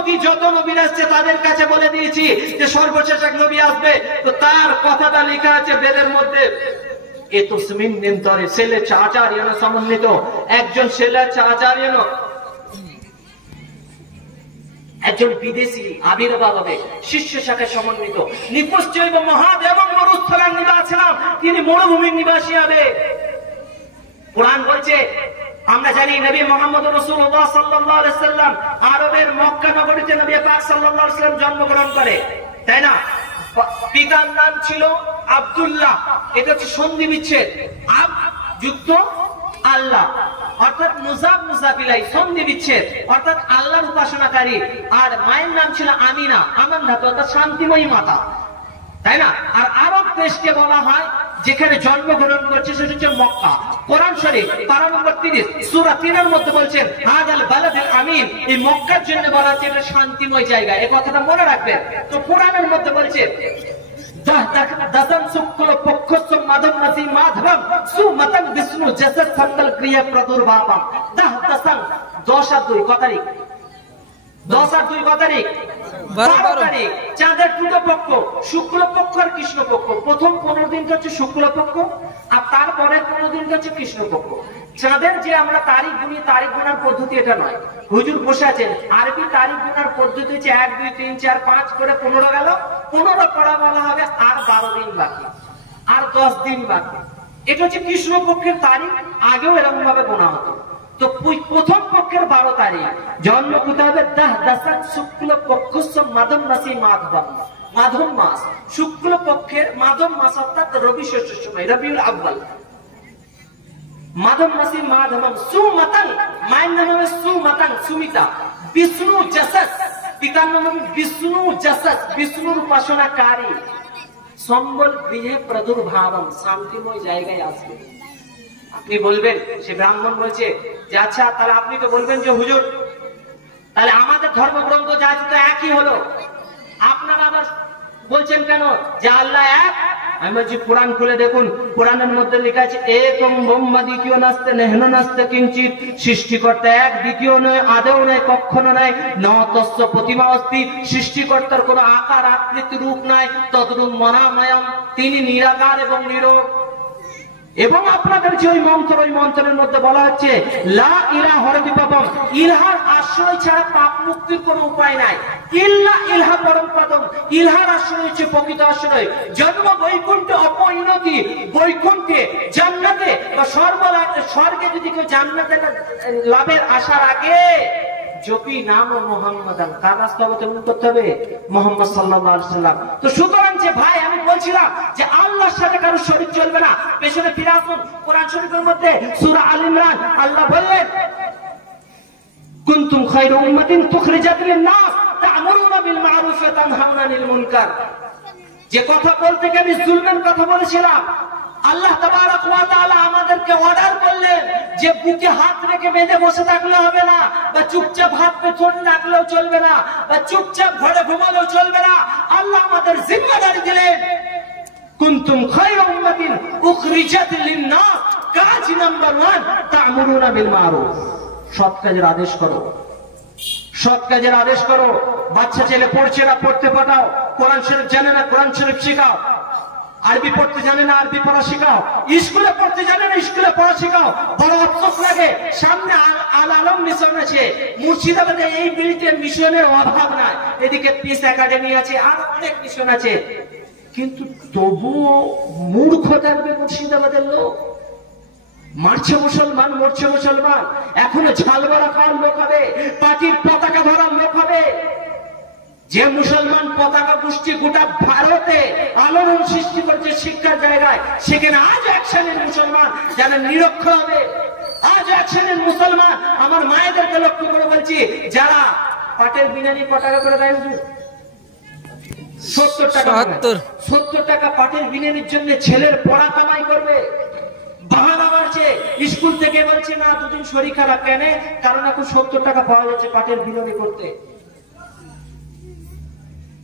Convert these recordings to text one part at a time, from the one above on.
পূর্ববর্তী যত নবী আসছে তাদের কাছে বলে দিয়েছি যে সর্বশেষ এক নবী আসবে, তো তার কথাটা লেখা আছে বেদের মধ্যে। এ তো সুমিন নিন্তরে ছেলে আচার্য সমন্বিত, একজন ছেলে আচার্য একজন বিদেশি আবির্ভাব হবে, শিষ্য শাখায় সমন্বিত। নিপশ্চৈব মহাদেব মরুস্থলার নিবাসিনাম, তিনি মরুভূমির নিবাসী হবে। কোরআন বলছে, আমরা জানি নবী মুহাম্মদ রাসূলুল্লাহ সাল্লাল্লাহু আলাইহি সাল্লাম আরবের মক্কা নগরীতে নবী পাক সাল্লাল্লাহু আলাইহি সাল্লাম জন্মগ্রহণ করে, তাই না? পিতার নাম ছিল আব্দুল্লাহ, এটা হচ্ছে সন্ধি বিচ্ছেদ, আব যুক্ত আল্লাহ, অর্থাৎ মুজাব মুজাফিলাই, সন্ধি বিচ্ছেদ, অর্থাৎ আল্লাহর উপাসনাকারী। আর মায়ের নাম ছিল আমিনা, আমান ধাতু, অর্থাৎ শান্তিময়ী মাতা, তাই না? আর আরব দেশকে বলা হয় যেখানে জন্মগ্রহণ করছে সেটা হচ্ছে মক্কা। কোরআন শরীফ পারা নম্বর 30 সূরা 3 এর মধ্যে বলছেন হাযাল বালাদুল আমিন, এই মক্কার জন্য বলা হচ্ছে এটা শান্তিময় জায়গা, এই কথাটা মনে রাখবেন। তো কোরআনের মধ্যে বলছে দশম শুক্ল পক্ষ মাধব নসি মাধবম সুমতং বিষ্ণু জসদ সঙ্গল ক্রিয়া প্রাদুর্ভাবম। 10 আর 2 কত তারিখ? 10 আর 2 কত তারিখ? 12 তারিখ। চাঁদের দুটো পক্ষ, শুক্লপক্ষ আর কৃষ্ণপক্ষ। প্রথম 15 দিনটা হচ্ছে শুক্লপক্ষ, আর তারপরের 15 দিনটা হচ্ছে কৃষ্ণপক্ষ। চাঁদের যে আমরা তারিখ গুনি, তারিখ গুনার পদ্ধতি এটা নয়। হুজুর বসে আছেন, আরবি তারিখ গুনার পদ্ধতি হচ্ছে 1 2 3 4 5 করে 15 গেল, 15 পড়া বলা হবে আর 12 দিন বাকি, আর 10 দিন বাকি। এটা হচ্ছে কৃষ্ণপক্ষের তারিখ, আগেও এরকম ভাবে গোনা হতো। তো প্রথম পক্ষের 12 তারিখ জন্ম কোথায় হবে? দশম শুক্ল পক্ষ মাধব মাসি মাধবম, মাধব মাস, শুক্ল পক্ষের মাধব মাস, অর্থাৎ রবি শেষের সময়, রবিউল আউয়াল, মাধব মাসি মাধবম। সুমতং, মায়ের নাম হবে সুমতং, সুমিতা। বিষ্ণু যশস, পিতার নাম হবে বিষ্ণু যশস, বিষ্ণুর উপাসনাকারী। সম্বল গৃহে প্রাদুর্ভাবম, শান্তিময় জায়গায় আসবে। আপনি বলবেন, সে ব্রাহ্মণ বলছে যে আচ্ছা তাহলে আপনি তো বলবেন যে হুজুর তাহলে আমাদের ধর্মগ্রন্থ যা আছে তো একই হলো, আপনারা আবার বলছেন কেন যে আল্লাহ এক? আমি বলছি কোরআন খুলে দেখুন, কোরআনের মধ্যে লেখা আছে একম ব্রহ্মা দ্বিতীয় নাস্তে নেহন নাস্তে কিঞ্চিৎ, সৃষ্টিকর্তা এক, দ্বিতীয় নয়, আদেও নয়, কখনো নয়, ন তস্য প্রতিমা অস্তি, সৃষ্টিকর্তার কোন আকার আকৃতি রূপ নাই, তদ্রূপ মনাময়ম, তিনি নিরাকার এবং নিরোগ। এবং আপনাদের যে ওই মন্ত্র, ওই মন্ত্রের মধ্যে বলা হচ্ছে লা ইলাহা হরদিপাপম, ইলহার আশ্রয় ছাড়া পাপ মুক্তির কোনো উপায় নাই। ইল্লা ইলহা পরম পদম, ইলহার আশ্রয় হচ্ছে প্রকৃত আশ্রয়। জন্ম বৈকুণ্ঠে অপরিণতি, বৈকুণ্ঠে জান্নাতে বা স্বর্গে যদি কেউ জান্নাতে লাভের আশার আগে জপি নাম মুহাম্মাদান, তার রাস্তা অবলম্বন করতে হবে মুহাম্মদ সাল্লাল্লাহু আলাইহি সাল্লাম। তো সুতরাং যে ভাই আমি বলছিলাম যে আল্লাহর সাথে কারো শরীক চলবে না। পেছনে ফিরে আসুন, কোরআন শরীফের মধ্যে সূরা আল ইমরান আল্লাহ বললেন কুনতুম খায়রা উম্মাতিন তুখরিজাত লিন-নাস তা'মুরুনা বিল মা'রুফ ওয়া তানহাউনা আনিল মুনকার। যে কথা বলতে গিয়ে আমি জুলমের কথা বলেছিলাম, আল্লাহ তাবারক ওয়া তাআলা আমাদেরকে অর্ডার করলেন যে বুকে হাত রেখে বেঁধে বসে থাকলে হবে না, বা চুপচাপ হাত পেছনে রাখলেও চলবে না, বা চুপচাপ ঘরে ঘুমালেও চলবে না। আল্লাহ আমাদের জিম্মাদারি দিলেন কুনতুম খায়রা উম্মাতিন উখরিজাত লিন-নাস, কাজ নাম্বার 1 তা'মুরুনা বিল মা'রুফ, সৎ কাজের আদেশ করো, সৎ কাজের আদেশ করো। বাচ্চা ছেলে পড়ছে না, পড়তে পাঠাও। কোরআন শরীফ জানে না, কোরআন শরীফ শেখাও। আরবি পড়তে জানে না, আরবি পড়া শেখাও। স্কুলে পড়তে জানে না, স্কুলে পড়া শেখাও। বড় আফসোস লাগে, সামনে আল আলম মিশন আছে মুর্শিদাবাদে, এই বিলিতে মিশনের অভাব নাই। এদিকে পিস একাডেমি আছে, আর অনেক মিশন আছে, কিন্তু তবুও মূর্খ থাকবে মুর্শিদাবাদের লোক। মারছে মুসলমান, মরছে মুসলমান, এখনো ঝাল বড়া খাওয়ার লোক হবে, পার্টির পতাকা ধরার লোক হবে। যে মুসলমান পতাকা গোষ্ঠী গোটা ভারতে আলোড়ন সৃষ্টি করছে শিক্ষার জায়গায়, সেখানে আজ এক শ্রেণীর মুসলমান যারা নিরক্ষর হবে, আজ এক শ্রেণীর মুসলমান, আমার মায়েদেরকে লক্ষ্য করে বলছি, যারা পাটের বিনানি পতাকা করে দেয় 70 টাকা পাটের বিনানির জন্য ছেলের পড়া কামাই করবে, বাহানা মারছে। স্কুল থেকে বলছে না দুদিন শরীর খারাপ, কেন? কারণ এখন 70 টাকা পাওয়া যাচ্ছে পাটের বিনানি করতে।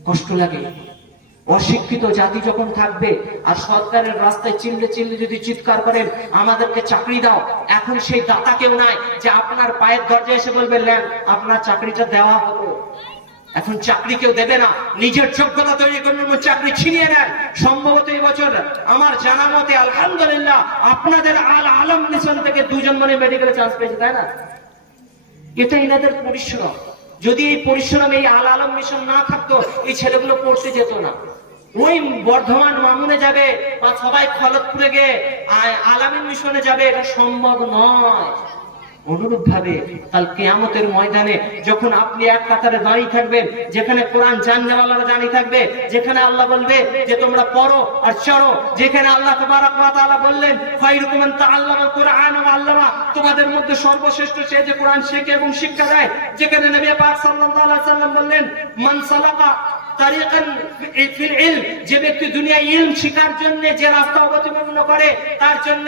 কষ্ট লাগে। অশিক্ষিত জাতি যখন থাকবে আর সরকারের রাস্তায় চিল্লে চিল্লে যদি চিৎকার করেন আমাদেরকে চাকরি দাও, এখন সেই দাতা কেউ নাই যে আপনার পায়ের দরজায় এসে বলবে লেন আপনার চাকরিটা দেওয়া হলো। এখন চাকরি কেউ দেবে না, নিজের যোগ্যতা তৈরি করে চাকরি ছিনিয়ে নেন। সম্ভবত এই বছর আমার জানা মতে আলহামদুলিল্লাহ আপনাদের আল আলম মিশন থেকে 2 জন মানে মেডিকেলে চান্স পেয়েছে, তাই না? এটা এনাদের পরিশ্রম। যদি এই পরিশ্রম এই আল আলম মিশন না থাকতো এই ছেলেগুলো পড়তে যেত না। ওই বর্ধমান মামুনে যাবে বা সবাই খলতপুরে গিয়ে আলামিন মিশনে যাবে, এটা সম্ভব নয়। অনুরূপ ভাবে কাল কিয়ামতের ময়দানে যখন আপনি এক কাতারে দাঁড়িয়ে থাকবেন, যেখানে কোরআন জাননেওয়ালারা দাঁড়িয়ে থাকবে, যেখানে আল্লাহ বলবে যে তোমরা পড়ো আর চড়ো, যেখানে আল্লাহ তাবারাক ওয়া তাআলা বললেন খায়রুকুম মান তাআল্লামাল কুরআন ওয়া আল্লামা, তোমাদের মধ্যে সর্বশ্রেষ্ঠ সে যে কোরআন শেখে এবং শিক্ষা দেয়। যেখানে নবী পাক সাল্লাল্লাহু আলাইহি ওয়াসাল্লাম বললেন মান সালাকা তারিকান ফিল ইলম, যে ব্যক্তি দুনিয়ায় ইলম শিখার জন্য যে রাস্তা অবতীর্ণ করে তার জন্য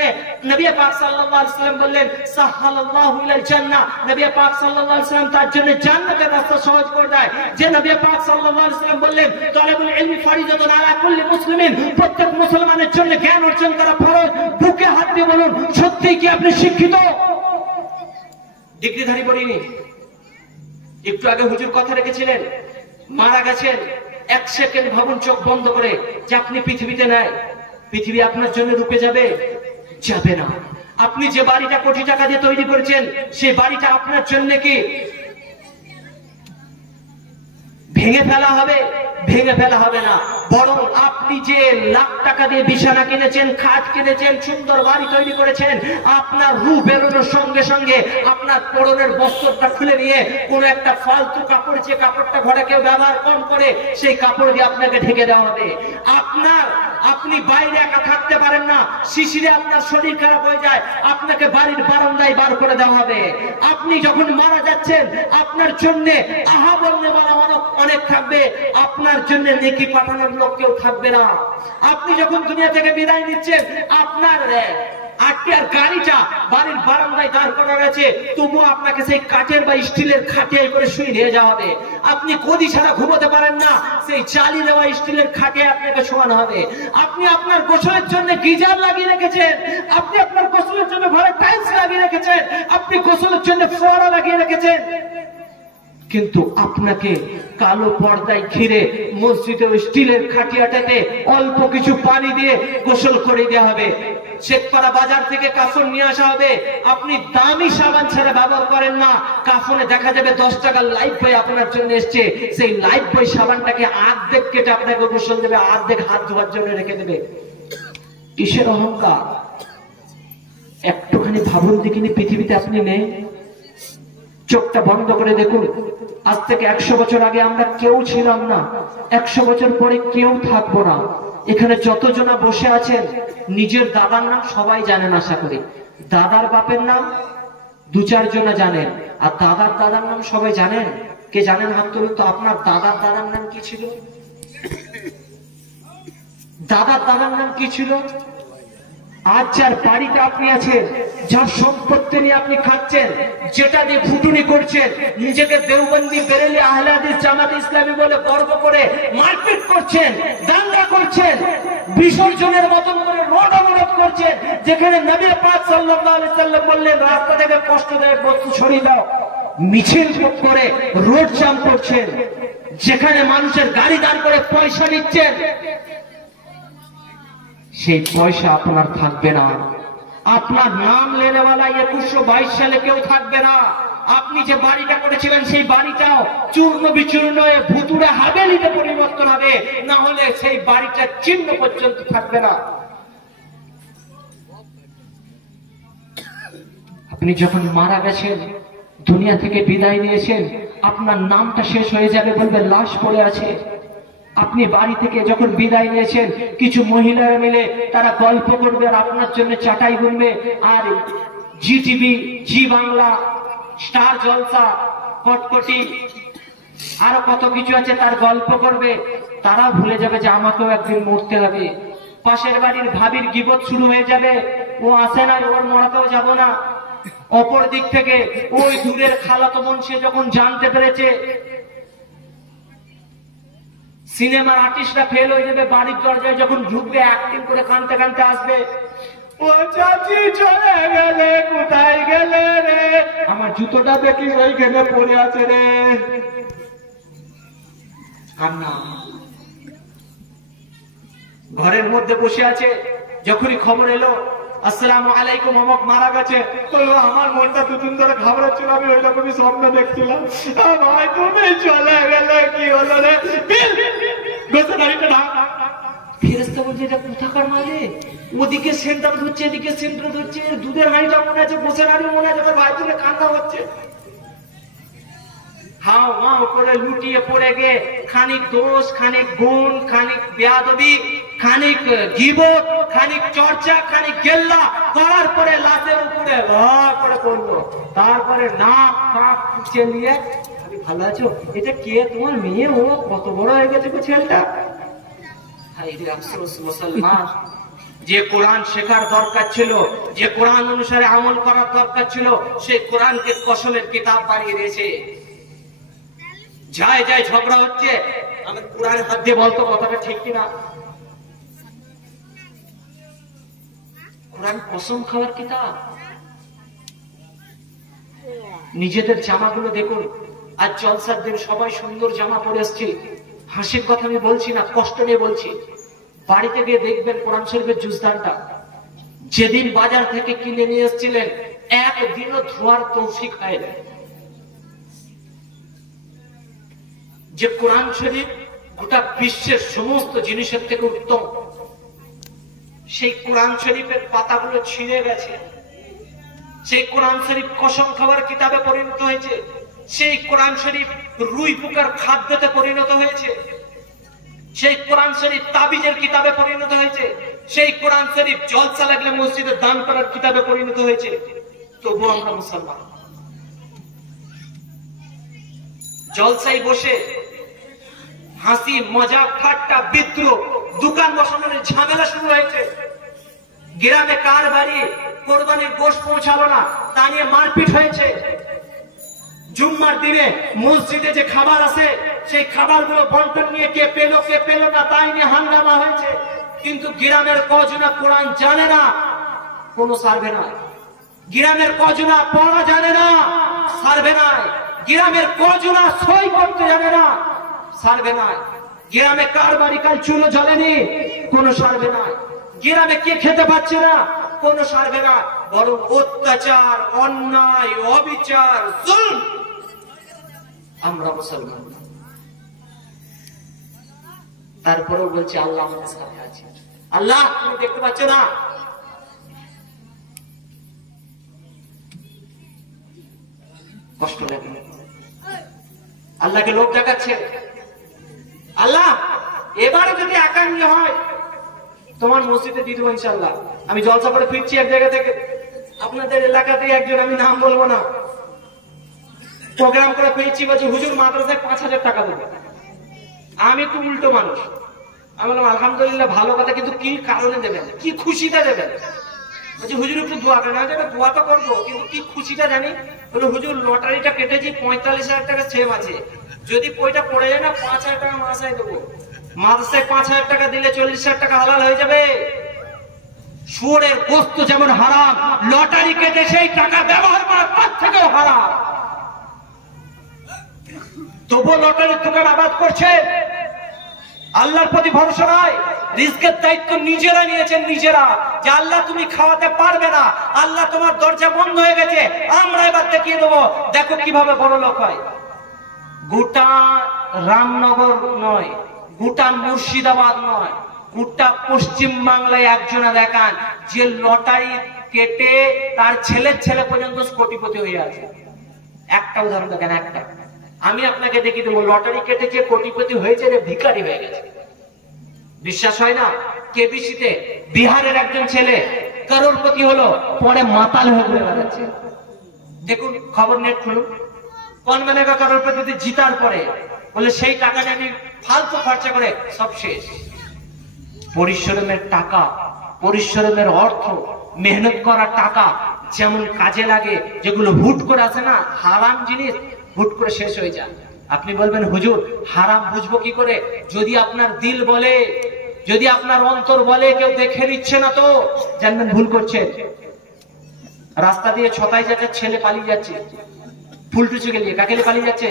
নবী পাক সাল্লাল্লাহু আলাইহি ওয়াসাল্লাম বললেন সাহাল্লাহু ইলাল জান্নাহ, নবী পাক সাল্লাল্লাহু আলাইহি ওয়াসাল্লাম তার জন্য জান্নাতের রাস্তা সহজ করে দেয়। যে নবী পাক সাল্লাল্লাহু আলাইহি ওয়াসাল্লাম বললেন তালাবুল ইলমি ফরিজাতুন আলা কুল্লি মুসলিমিন, প্রত্যেক মুসলমানের জন্য জ্ঞান অর্জন করা ফরজ। বুকে হাত দিয়ে বলুন সত্যি কি আপনি শিক্ষিত? ডিগ্রিধারী বলিনি, একটু আগে হুজুর কথা রেখেছিলেন, মারা গেছেন, 1 সেকেন্ড ভাবুন চোখ বন্ধ করে যে আপনি পৃথিবীতে নাই, পৃথিবী আপনার জন্য রুপে যাবে? যাবে না। আপনি যে বাড়িটা কোটি টাকা দিয়ে তৈরি করেছেন সেই বাড়িটা আপনার জন্য কি ভেঙে ফেলা হবে? ভেঙে ফেলা হবে না, বরং আপনি যে লাখ টাকা দিয়ে বিছানা কিনেছেন, খাট কিনেছেন, সুন্দর বাড়ি তৈরি করেছেন, আপনার রূপ বেরোনোর সঙ্গে সঙ্গে আপনার পরনের বস্ত্রটা খুলে নিয়ে কোন একটা ফালতু কাপড়, যে কাপড়টা ঘরে কেউ ব্যবহার কম করে, সেই কাপড় দিয়ে আপনাকে ঢেকে দেওয়া হবে। আপনি বাইরে একা থাকতে পারেন না, শিশিরে আপনার শরীর খারাপ হয়ে যায়, আপনাকে বাড়ির বারান্দায় বার করে দেওয়া হবে। আপনি যখন মারা যাচ্ছেন আপনার জন্য আহা বললে বলা অনেক থাকবে, আপনার জন্য নেকি পাঠানোর লোক কেউ থাকবে না। আপনি যখন দুনিয়া থেকে বিদায় নিচ্ছেন আপনার আটটিয়ার গাড়িটা বাড়ির বারান্দায় দাঁড় করা গেছে, তবুও আপনাকে সেই কাঠের বা স্টিলের খাটিয়ে করে শুয়ে নিয়ে যাওয়া হবে। আপনি গদি ছাড়া ঘুমোতে পারেন না, সেই চালি দেওয়া স্টিলের খাটে আপনাকে শোয়ানো হবে। আপনি আপনার গোসলের জন্য গিজার লাগিয়ে রেখেছেন, আপনি আপনার গোসলের জন্য ঘরে টাইলস লাগিয়ে রেখেছেন, আপনি গোসলের জন্য ফোয়ারা লাগিয়ে রেখেছেন, কিন্তু আপনাকে কালো পর্দায় ঘিরে মসজিদে স্টিলের খাটিয়াটাতে অল্প কিছু পানি দিয়ে গোসল করে দেওয়া হবে। শেখপাড়া বাজার থেকে কাফন নিয়ে আসা হবে, আপনি দামি সাবান ছাড়া ব্যবহার করেন না, কাফনে দেখা যাবে 10 টাকার লাইফ বয় আপনার জন্য এসছে, সেই লাইফ বয় সাবানটাকে আর্ধেক কেটে আপনাকে গোসল দেবে, আর্ধেক হাত ধোয়ার জন্য রেখে দেবে। কিসের অহংকার? একটুখানি ভাবুন দেখিনি পৃথিবীতে আপনি নেই। চোখটা বন্ধ করে দেখুন, আজ থেকে 100 বছর আগে আমরা কেউ ছিলাম না, 100 বছর পরে কেউ থাকবো না। এখানে যতজনা বসে আছেন নিজের দাদার নাম সবাই জানেন, আশা করি। দাদার বাপের নাম 2-4 জনা জানেন, আর দাদার দাদার নাম সবাই জানেন। কে জানেন হাত তুলুন তো, আপনার দাদার দাদার নাম কি ছিল? দাদার দাদার নাম কি ছিল? আজ যার বাড়িতে আপনি আছেন, যার সম্পত্তি নিয়ে আপনি খাচ্ছেন, যেটা দিয়ে ফুটুনি করছেন, নিজেকে দেওবন্দি, বেরেলি, আহলে হাদিস, জামাত ইসলামী বলে গর্ব করে মারপিট করছেন, দাঙ্গা করছেন, বিসর্জনের মতন করে রোড অবরোধ করছেন, যেখানে নবী পাক সাল্লাল্লাহু আলাইহি ওয়াসাল্লাম বললেন রাস্তা থেকে কষ্টদায়ক বস্তু সরিয়ে দাও, মিছিল করে রোড জাম করছেন, যেখানে মানুষের গাড়ি দাঁড় করে পয়সা নিচ্ছেন, সেই পয়সা আপনার থাকবে না। আপনার নাম লেনেওয়ালা 2122 সালে কেউ থাকবে না। আপনি যে বাড়িটা করেছিলেন সেই বাড়িটাও চূর্ণ বিচূর্ণ হয়ে ভুতুড়ে হাভেলিতে পরিবর্তন হবে, না হলে সেই বাড়িটার চিহ্ন পর্যন্ত থাকবে না। আপনি যখন মারা গেছেন, দুনিয়া থেকে বিদায় নিয়েছেন, আপনার নামটা শেষ হয়ে যাবে, বলবে লাশ পড়ে আছে। আপনি বাড়ি থেকে যখন বিদায় নিয়েছেন, কিছু মহিলারা মিলে তারা গল্প করবে আর আপনার জন্য চাটাই বুনবে, আর জি টিভি, জি বাংলা, স্টার জলসা, কটকটি, আরো কত কিছু আছে তার গল্প করবে। তারা ভুলে যাবে যে আমাকেও একদিন মরতে হবে। পাশের বাড়ির ভাবির গীবত শুরু হয়ে যাবে, ও আসে না, ওর মরাতেও যাব না। অপর দিক থেকে ওই দূরের খালাতো বোন, সে যখন জানতে পেরেছে সিনেমার আর্টিস্টরা ফেল হয়ে যাবে, বাড়ির দরজায় যখন ঢুকবে অ্যাক্টিং করে কাঁদতে কাঁদতে আসবে, ও চাচি চলে গেলে, কোথায় গেলে রে, আমার জুতোটা দেখি ওইখানে পড়ে আছে রে। আর না, ঘরের মধ্যে বসে আছে, যখনই খবর এলো আসসালামু আলাইকুম অমুক মারা গেছে, বললো আমার মনটা দুদিন ধরে ঘাবড়াচ্ছিল, আমি ওই রকমই স্বপ্ন দেখছিলাম। ভাই তুমি চলে গেলে কি হলো রে? ফেরেশতা বলছে এটা কোথাকার মালে? ওদিকে সেন্টার ধরছে, এদিকে সেন্টার ধরছে, দুধের হাঁড়িটা মনে আছে, বসে হাঁড়ি মনে আছে, ভাই তুলে কান্না হচ্ছে। হাও মাও করে লুটিয়ে পড়ে গে খানিক দোষ, খানিক গুণ, খানিক বেয়াদবি, খানিক গীবত, খানিক চর্চা, খানিক গেল্লা করার পরে লাশের উপরে করে পড়লো। তারপরে নাক কাক ফুঁচে নিয়ে, আমি ভালো আছো? এটা কে? তোমার মেয়ে? ও কত বড় হয়ে গেছে গো ছেলেটা। আফসোস মুসলমান, যে কোরআন শেখার দরকার ছিল, যে কোরআন অনুসারে আমল করার দরকার ছিল, সেই কোরআনকে কসমের কিতাব বানিয়ে দিয়েছে। যায় যায় ঝগড়া হচ্ছে, আমি কোরআন হাত দিয়ে বলতো কথাটা ঠিক কিনা? কোরআন কসম খাওয়ার কিতাব। নিজেদের জামাগুলো দেখুন, আজ জলসার দিন সবাই সুন্দর জামা পরে এসছে, হাসির কথা আমি বলছি না, কষ্ট নিয়ে বলছি। বাড়িতে গিয়ে দেখবেন কোরআন শরীফের জুজদানটা যেদিন বাজার থেকে কিনে নিয়ে এসেছিলেন, একদিনও ধোয়ার তৌফিক হয় না। যে কোরআন শরীফ গোটা বিশ্বের সমস্ত জিনিসের থেকে উত্তম, সেই কোরআন শরীফের পাতাগুলো ছিঁড়ে গেছে। সেই কোরআন শরীফ কসম খাবার কিতাবে পরিণত হয়েছে। সেই কোরআন শরীফ রুই পোকার খাদ্যতে পরিণত হয়েছে। সেই কোরআন শরীফ তাবিজের কিতাবে পরিণত হয়েছে। সেই কোরআন শরীফ জলসা লাগলে মসজিদে দান করার কিতাবে পরিণত হয়েছে। তবু আমরা মুসলমান জলসায় বসে হাসি মজাক ঠাট্টা বিদ্রোহ, দোকান বসানোর ঝামেলা শুরু হয়েছে। গ্রামে কার বাড়ি কোরবানির গোশত পৌঁছালো না, তা নিয়ে মারপিট হয়েছে। জুম্মার দিনে মসজিদে যে খাবার আছে, সেই খাবারগুলো বন্টন নিয়ে কে পেল না, তাই নিয়ে হাঙ্গামা হয়েছে। কিন্তু গ্রামের কজনা কোরআন জানে না, কোনো সার্ভে নাই। গ্রামের কজনা পড়া জানে না, সার্ভে নাই। গ্রামের কজনা সই করতে জানে না, সার্ভে নাই। গ্রামে কার বাড়ি কাল চুলো জ্বলেনি, কোনো সার্ভে নাই। গ্রামে কে খেতে পাচ্ছে না, কোনো সার্ভে নাই। বরং অত্যাচার, অন্যায়, অবিচার, জুলম। আমরা মুসলমান, তারপরেও বলছি আল্লাহ আমাদের সাথে আছে। আল্লাহ তুমি দেখতে পাচ্ছ না? কষ্ট লাগে, আল্লাহকে লোক দেখাচ্ছে। আল্লাহ এবারে যদি একান্ন হয় তোমার মসজিদে দিয়ে দেবো ইনশাল্লাহ। আমি জলসা করে ফিরছি এক জায়গা থেকে, আপনাদের এলাকাতে একজন, আমি নাম বলবো না, প্রোগ্রাম করে পেয়েছি, বলছি হুজুর মাদ্রাসায় 5,000 টাকা দেবে। আমি তো উল্টো মানুষ, আমি বললাম আলহামদুলিল্লাহ ভালো কথা, কিন্তু কি কারণে দেবেন, কি খুশিটা দেবেন? বলছি হুজুর একটু দোয়া করেন। দোয়া তো করবো, কিন্তু কি খুশিটা জানি? বলে হুজুর লটারিটা কেটেছি, 45,000 টাকা সেম আছে, যদি বইটা পড়ে যায় না 5,000 টাকা মাসায় দেবো। মাদ্রাসায় 5,000 টাকা দিলে 40,000 টাকা হালাল হয়ে যাবে। শুয়োরের গোশত যেমন হারাম, লটারি কেটে সেই টাকা ব্যবহার করা তার থেকেও হারাম। তবু লটারির দোকান আবাদ করছে, আল্লাহর প্রতি ভরসা নাই। রিজকের দায়িত্ব নিজেরা নিয়েছেন, নিজেরা, যে আল্লাহ তুমি খাওয়াতে পারবে না, আল্লাহ তোমার দরজা বন্ধ হয়ে গেছে, আমরা এবার দেখিয়ে দেবো, দেখো কিভাবে বড় লোক হয়। গোটা রামনগর নয়, গোটা মুর্শিদাবাদ নয়, গোটা পশ্চিম বাংলায় একজনে দেখান যে লটারি কেটে তার ছেলের ছেলে পর্যন্ত কোটিপতি হয়ে আছে। একটা উদাহরণ দেখেন, একটা। আমি আপনাকে দেখিয়ে দেবো, লটারি কেটে যে কোটিপতি হয়েছে, রে ভিখারি হয়ে গেছে। বিশ্বাস হয় না? কেবিসিতে বিহারের একজন ছেলে করোড়পতি হলো, পরে মাতাল হয়ে ঘুরে বেড়াচ্ছে। দেখুন খবর, নেট খুলুন, কোন মানে করোড়পতি জিতার পরে বলে সেই টাকাটা আমি ফালতু খরচা করে সব শেষ। পরিশ্রমের টাকা, পরিশ্রমের অর্থ, মেহনত করা টাকা যেমন কাজে লাগে, যেগুলো হুট করে আসে না, হারাম জিনিস হুট করে শেষ হয়ে যায়। আপনি বলবেন হুজুর হারাম বুঝবো কি করে? যদি আপনার দিল বলে, যদি আপনার অন্তর বলে, কেউ দেখে নিচ্ছে না তো জানবেন ভুল করছেন। রাস্তা দিয়ে ছতায় যাচ্ছে ছেলে পালিয়ে যাচ্ছে, ফুলটুচুকে নিয়ে, কাকে নিয়ে পালিয়ে যাচ্ছে?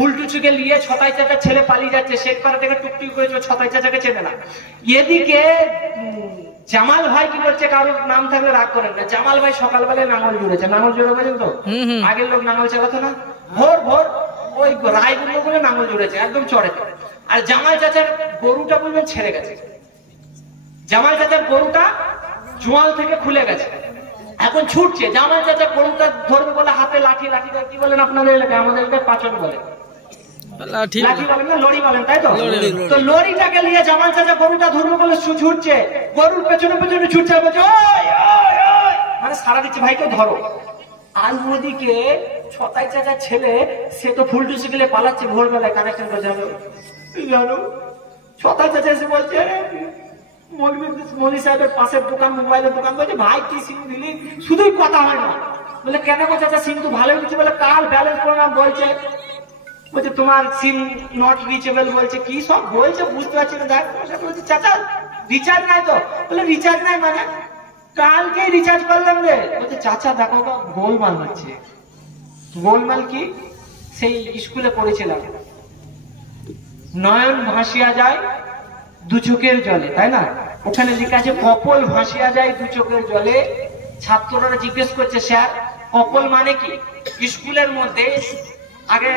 ফুলটুচুকে নিয়ে ছতাই চাচার ছেলে পালিয়ে যাচ্ছে। শেখপাড়া থেকে টুকটুকি করেছে, ছতাই চাচাকে চেনে না। এদিকে জামাল ভাই কি করছে, কারোর নাম থাকলে রাগ করেন না, জামাল ভাই সকালবেলায় নাঙল জুড়েছে। নাঙল জুড়ে বলেন তো, আগের লোক নাঙল চালাতো না, ভোর ভোর ওই রায়গুলো বলে নাঙল জুড়েছে একদম চড়ে। আর জামাল চাচার গরুটা বলবেন ছেড়ে গেছে, জামাল চাচার গরুটা জোয়াল থেকে খুলে গেছে, এখন ছুটছে। জামাল চাচা গরুটা ধরবে বলে হাতে লাঠি, লাঠিটা কি বলেন আপনাদের এলাকায়? আমাদের এলাকায় পাচন বলে, লাঠি বলেন না, লড়ি বলেন, তাই তো? তো লড়িটাকে নিয়ে জামাল চাচা গরুটা ধরবে বলে ছুটছে, গরুর পেছনে পেছনে ছুটছে, বলছে মানে সারা দিচ্ছে ভাইকে ধরো। আর ওদিকে ছতাই চাচার ছেলে সে তো ফুলটুসি গেলে পালাচ্ছে, ভোরবেলায় কানেকশন করে জানো জানো। ছতাই চাচা এসে বলছে মৌলী সাহেবের পাশের দোকান, মোবাইলের দোকান, বলছে ভাই কি সিম দিলি? শুধুই কথা হয় না। বলে কেন গো চাচা, সিম তো ভালোই দিচ্ছে। বলে কাল ব্যালেন্স প্রোগ্রাম বলছে, বলছে তোমার সিম নট রিচেবল, বলছে কি সব বলছে বুঝতে পারছি না। দেখ বলছে চাচা রিচার্জ নাই তো? বলে রিচার্জ নাই মানে? কালকেই রিচার্জ করলাম রে। বলছে চাচা দেখো গোলমাল হচ্ছে। গোলমাল কি? সেই স্কুলে পড়েছিলাম, নয়ন ভাসিয়া যায় দু চোখের জলে, তাই না? ওখানে লেখা আছে কপল ভাসিয়া যায় দু চোখের জলে। ছাত্ররা জিজ্ঞেস করছে স্যার কপল মানে কি? স্কুলের মধ্যে আগে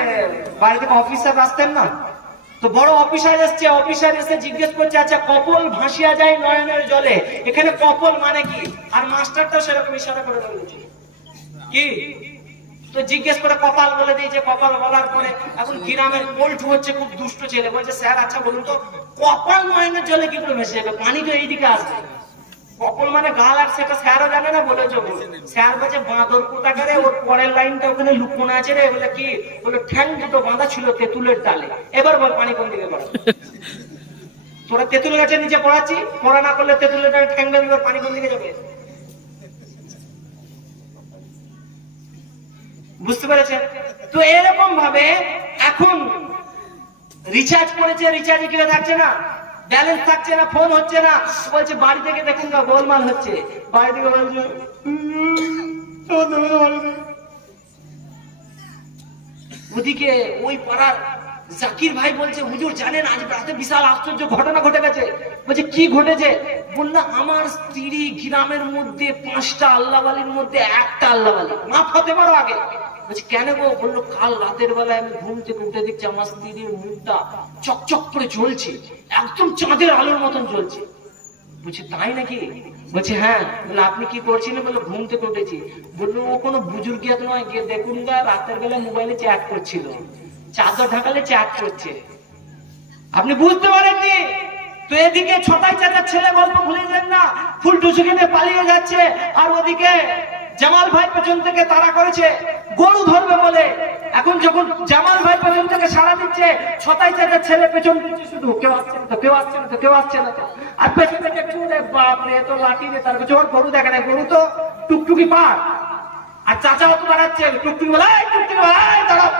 বাড়ি থেকে অফিসার আসতেন না, তো বড় অফিসার এসছে, অফিসার এসে জিজ্ঞেস করছে আচ্ছা কপল ভাসিয়া যায় নয়নের জলে, এখানে কপল মানে কি? আর মাস্টারটাও সেরকম ইশারা করে বলেছে কি, তো জিজ্ঞেস করে কপাল বলে দিয়েছে। কপাল বলার পরে এখন গ্রামের পল্টু হচ্ছে খুব দুষ্ট ছেলে, বলছে স্যার আচ্ছা বলুন তো কপাল নয়নের জলে কি করে ভেসে যাবে? পানি তো এইদিকে আসবে, কপাল মানে গাল, আর সেটা স্যারও জানে না। বলেছে স্যার বলছে বাঁদর কোথাকারে, ওর পরের লাইনটা ওখানে লুকোনো আছে রে। বলে কি? বলে ঠ্যাং দুটো বাঁধা ছিল তেঁতুলের ডালে। এবার বল পানি কোন দিকে পড়ে? তোরা তেঁতুল গাছের নিচে পড়াচ্ছি, পড়া না করলে তেঁতুলের ডালে ঠ্যাং বেঁধে পানি কোন দিকে যাবে? বুঝতে পেরেছেন? তো এরকম ভাবে এখন রিচার্জ করেছে, রিচার্জে কিনে থাকছে না, ব্যালেন্স থাকছে না, ফোন হচ্ছে না, বলছে বাড়ি থেকে দেখুন না গোলমাল হচ্ছে। বাড়ি থেকে বলছে ওদিকে ওই পাড়ার জাকির ভাই বলছে হুজুর জানেন আজ রাতে বিশাল আশ্চর্য ঘটনা ঘটে গেছে। বলছে কি ঘটেছে? বললাম আমার স্ত্রী গ্রামের মধ্যে 5টা আল্লাহওয়ালির মধ্যে একটা আল্লাহওয়ালি, মা ফাতেমারও আগে। বলছে কেন গো? বললো কাল রাতের বেলায় আমি ঘুম থেকে উঠে দেখছি আমার স্ত্রীর মুখটা চকচক করে জ্বলছে, একদম চাঁদের আলোর মতন জ্বলছে। বলছে তাই নাকি? বলছে হ্যাঁ। বলে আপনি কি করছিলেন? বললো ঘুম থেকে উঠেছি। বললো ও কোনো বুজুর্গিয়াত নয়, গিয়ে দেখুন গা রাতের বেলায় মোবাইলে চ্যাট করছিল, চাদর ঢাকালে চ্যাট করছে। আপনি বুঝতে পারেননি তো? এদিকে ছটাই চাচার ছেলে গল্প ভুলে যান না, ফুলটুসুকে নিয়ে পালিয়ে যাচ্ছে, আর ওদিকে জামাল ভাই পেছন থেকে তাড়া করেছে গরু ধরবে বলে। এখন যখন জামাল ভাই পেছন থেকে সাড়া দিচ্ছে, ছটাই চাচার ছেলে পেছন দিচ্ছে, শুধু কেউ আসছে না তো, কেউ আসছে না তো, কেউ আসছে না তো। আর পেছন থেকে চুড়ে বাপরে এত লাঠি রে, তার কাছে ওর গরু দেখে না, গরু তো টুকটুকি পার। আর চাচা অত বাড়াচ্ছে, টুকটুকি বলে টুকটুকি দাঁড়াও,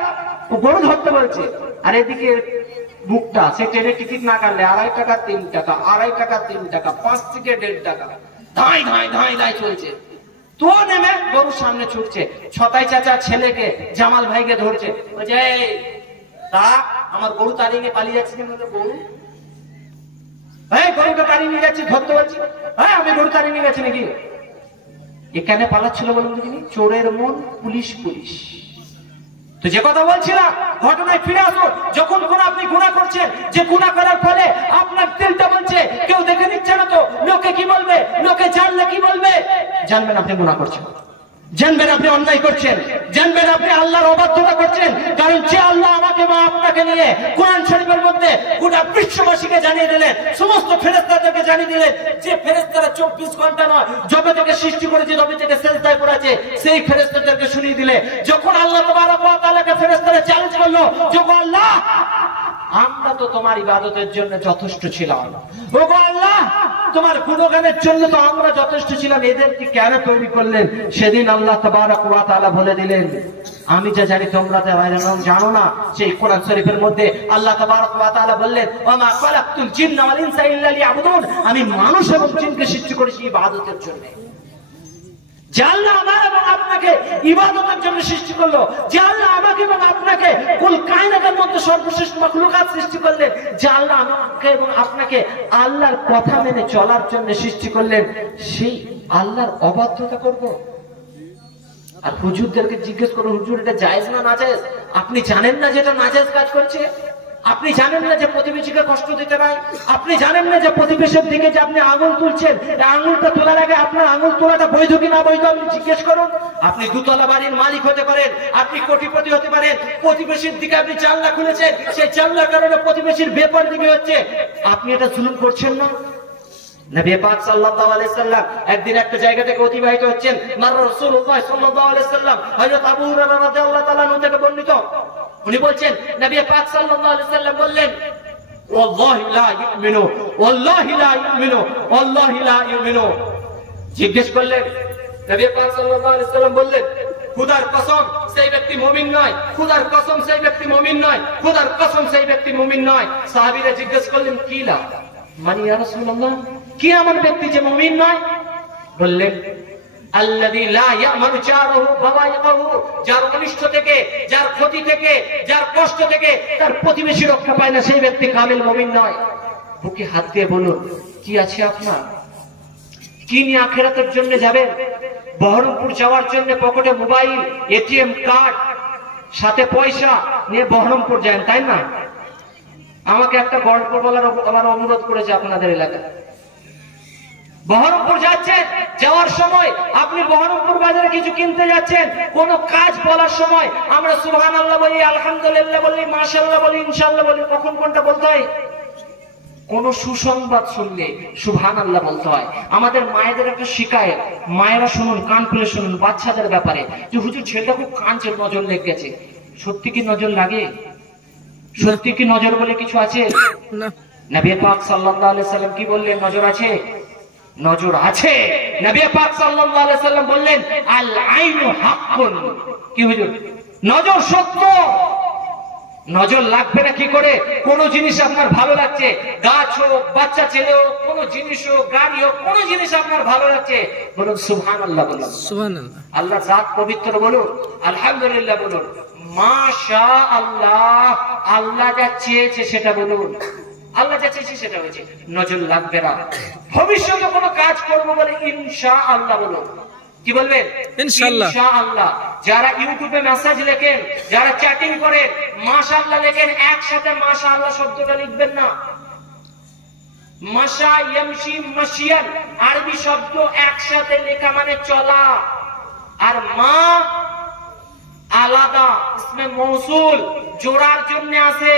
ও গরু ধরতে বলছে। আর এদিকে বুকটা সে ট্রেনের টিকিট না কাটলে 2.5 টাকা 3 টাকা, 2.5 টাকা 3 টাকা, 5 থেকে 1.5 টাকা, ধাই ধাই ধাই ধাই চলছে। তো নেমে গরুর সামনে ছুটছে, ছটাই চাচা ছেলেকে জামাল ভাইকে ধরছে, বলছে তা আমার গরু তাড়িয়ে নিয়ে পালিয়ে যাচ্ছে। গরু হ্যাঁ গরুকে তাড়িয়ে নিয়ে যাচ্ছি, ধরতে বলছি। হ্যাঁ আমি গরু তাড়িয়ে নিয়ে গেছি নাকি? এখানে পালাচ্ছিল বলুন দেখিনি? চোরের মন পুলিশ পুলিশ। তো যে কথা বলছিলাম ঘটনায় ফিরে আসো। যখন কোন আপনি গুনাহ করছেন, যে গুনাহ করার ফলে আপনার দিলটা বলছে কেউ দেখে নিচ্ছে না তো, লোকে কি বলবে, লোকে জানলে কি বলবে, জানবেন আপনি গুনাহ করছেন, জানবেন আপনি অন্যায় করছেন, জানবেন আপনি আল্লাহর অবাধ্যতা করছেন। কারণ যে আল্লাহ আমাকে বা আপনাকে নিয়ে কোরআন শরীফের মধ্যে গোটা বিশ্ববাসীকে জানিয়ে দিলেন, সমস্ত ফেরেশতাদেরকে জানিয়ে দিলেন, যে ফেরেশতারা 24 ঘন্টা নয় যবে থেকে সৃষ্টি করেছে তবে থেকে সেজদায় পড়েছে, সেই ফেরেশতাদেরকে শুনিয়ে দিলে। যখন আল্লাহ তাবারক ওয়া তাআলাকে ফেরেশতারা চ্যালেঞ্জ করলো, যে আল্লাহ আমরা তো তোমার ইবাদতের জন্য যথেষ্ট ছিলাম, ও আল্লাহ তোমার গুণগানের জন্য তো আমরা যথেষ্ট ছিলাম, এদেরকে কেন তৈরি করলেন? সেদিন আল্লাহ তাবারক ওয়া তাআলা বলে দিলেন আমি যা জানি তোমরা তা জানো না। সেই কোরআন শরীফের মধ্যে আল্লাহ তাবারক ওয়া তাআলা বললেন ওয়া খালাকতুল জিন্না ওয়াল ইনসা ইল্লা লিয়াবুদুন, আমি মানুষ এবং জিনকে সৃষ্টি করেছি ইবাদতের জন্য। যে আল্লাহ আমার এবং আপনাকে ইবাদতের জন্য সৃষ্টি করলো, যে আল্লাহ আমাকে এবং আপনাকে কুল কায়নাতের মধ্যে সর্বশ্রেষ্ঠ মাখলুকাত সৃষ্টি করলেন, যে আল্লাহ আমাকে এবং আপনাকে আল্লাহর কথা মেনে চলার জন্য সৃষ্টি করলেন, সেই আল্লাহর অবাধ্যতা করব? আর হুজুরদেরকে জিজ্ঞেস করো, হুজুর এটা জায়েজ না নাজায়েজ? আপনি জানেন না যেটা নাজায়েজ কাজ করছে? আপনি জানেন না যে প্রতিবেশীকে কষ্ট দিতে নাই? আপনি জানেন না যে প্রতিবেশীর দিকে যে আপনি আঙুল তুলছেন, আঙুলটা তোলার আগে আপনার আঙুল তোলাটা বৈধ কি না বৈধ আপনি জিজ্ঞেস করুন। আপনি দুতলা বাড়ির মালিক হতে পারেন, আপনি কোটিপতি হতে পারেন, প্রতিবেশীর দিকে আপনি জানলা খুলেছেন, সেই জানলার কারণে প্রতিবেশীর বেপরদিকে হচ্ছে, আপনি এটা জুলুম করছেন না? নবী পাক সাল্লাল্লাহু আলাইহি সাল্লাম একদিন একটা জায়গা থেকে অতিবাহিত হচ্ছেন, মার রাসূলুল্লাহ সাল্লাল্লাহু আলাইহি সাল্লাম হযরত আবু হুরায়রা রাদিয়াল্লাহু তাআলা আনহু থেকে বর্ণিত, উনি বলছেন নবী পাক সাল্লাল্লাহু আলাইহি সাল্লাম বললেন, ওয়াল্লাহি লা ইউমিনু, ওয়াল্লাহি লা ইউমিনু, ওয়াল্লাহি লা ইউমিনু। জিজ্ঞেস করলেন, নবী পাক সাল্লাল্লাহু আলাইহি সাল্লাম বললেন, খোদার কসম সেই ব্যক্তি মুমিন নয়, খোদার কসম সেই ব্যক্তি মুমিন নয়, খোদার কসম সেই ব্যক্তি মুমিন নয়। সাহাবীরা জিজ্ঞেস করলেন, কি লা মানে ইয়া রাসূলুল্লাহ, কি এমন ব্যক্তি যে মুমিন নয়? বললেন, আল্লাযী লা ইয়ামানু জারহু বাওয়াইকাহু, যার অনিষ্ট থেকে, যার ক্ষতি থেকে, যার কষ্ট থেকে তার প্রতিবেশী রক্ষা পায় না, সেই ব্যক্তি কামিল মুমিন নয়। বুকে হাত দিয়ে বলুন, কি আছে আপনার? কি নিয়ে আখিরাতের জন্য যাবেন? বহরমপুর যাওয়ার জন্য পকেটে মোবাইল, এটিএম কার্ড, সাথে পয়সা নিয়ে বহরমপুর যান, তাই না? আমাকে একটা গল্প বলার আমার অনুরোধ করেছে আপনাদের এলাকায়। বহরমপুর যাচ্ছেন, যাওয়ার সময় আপনি বহরমপুর বাজারে কিছু কিনতে যাচ্ছেন, কোন কাজ বলার সময় আমরা সুবহানাল্লাহ বলি, আলহামদুলিল্লাহ বলি, মাশাআল্লাহ বলি, ইনশাআল্লাহ বলি। কখন কোনটা বলতে হয়? কোন সুসংবাদ শুনলে সুবহানাল্লাহ বলতে হয়। আমাদের মায়েদের একটা শিকায়ত, মায়েরা শুনুন, কান খুলে শুনুন বাচ্চাদের ব্যাপারে, যে হুজুর ছেলেটা খুব কাঁদছে, নজর লেগে গেছে। সত্যি কি নজর লাগে? সত্যি কি নজর বলে কিছু আছে? না। নবী পাক সাল্লাল্লাহু আলাইহি সাল্লাম কি বললেন? নজর আছে, নজর আছে। নবী পাক সাল্লাল্লাহু আলাইহি সাল্লাম বললেন, আল আইনু হাক্কুন। কি হুজুর? নজর সত্য। নজর লাগবে না কি করে? কোন জিনিস আপনার ভালো লাগছে, গাছ হোক, বাচ্চা ছেলে হোক, কোন জিনিস হোক, গাড়ি হোক, কোন জিনিস আপনার ভালো লাগছে, বলুন সুবহানাল্লাহ, বলুন সুবহানাল্লাহ। আল্লাহ জাত পবিত্র বলুন, আলহামদুলিল্লাহ বলুন, মাশাআল্লাহ। আল্লাহ যা চেয়েছে সেটা বলুন, আল্লাহ যা চেয়েছে সেটা হয়েছে। নজর লাগবে না। ভবিষ্যতে কোনো কাজ করবো বলে ইনশাআল্লাহ বলুন। কি বলবেন? ইনশাআল্লাহ। ইনশাআল্লাহ। যারা ইউটিউবে মেসেজ লেখেন, যারা চ্যাটিং করেন, মাশাআল্লাহ লেখেন, একসাথে মাশাআল্লাহ শব্দটা লিখবেন না। মাশা ইয়ামশি মাশিয়ান আরবি শব্দ একসাথে লেখা মানে চলা, আর মা আলাদা, ইসমে মৌসুল জোড়ার জন্য আছে।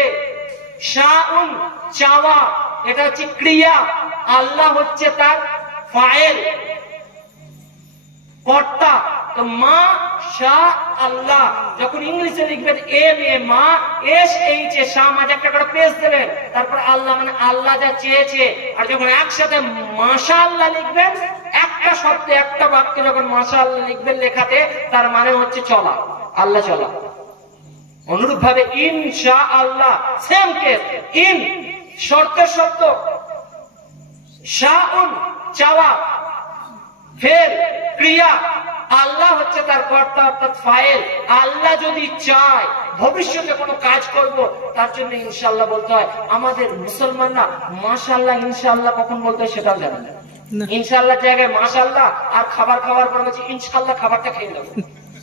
শাউন চাওয়া, এটা হচ্ছে ক্রিয়া, আল্লাহ হচ্ছে তার ফাইল, কর্তা। তো মা শাহ আল্লাহ, যখন ইংলিশে লিখবেন এম এ মা, এস এইচ এ শাহ, মাঝে একটা করে পেজ দেবেন, তারপর আল্লাহ মানে আল্লাহ যা চেয়েছে। আর যখন একসাথে মাশাআল্লাহ লিখবেন, একটা শব্দে একটা বাক্যে যখন মাশাআল্লাহ লিখবেন লেখাতে, তার মানে হচ্ছে চলা, আল্লাহ চলা। অনুরূপ ভাবে ইনশাআল্লাহ সেম কেস, ইন শর্তের শব্দ, শাউন চাওয়া, ফের ক্রিয়া, আল্লাহ হচ্ছে তার কর্তা অর্থাৎ ফাইল। আল্লাহ যদি চায় ভবিষ্যতে কোনো কাজ করব, তার জন্য ইনশাআল্লাহ বলতে হয়। আমাদের মুসলমানরা মাশাআল্লাহ ইনশাআল্লাহ কখন বলতে হয় সেটাও জানে না। ইনশাআল্লাহ জায়গায় মাশাআল্লাহ, আর খাবার খাওয়ার পর বলছে ইনশাআল্লাহ, খাবারটা খেয়ে নেবো।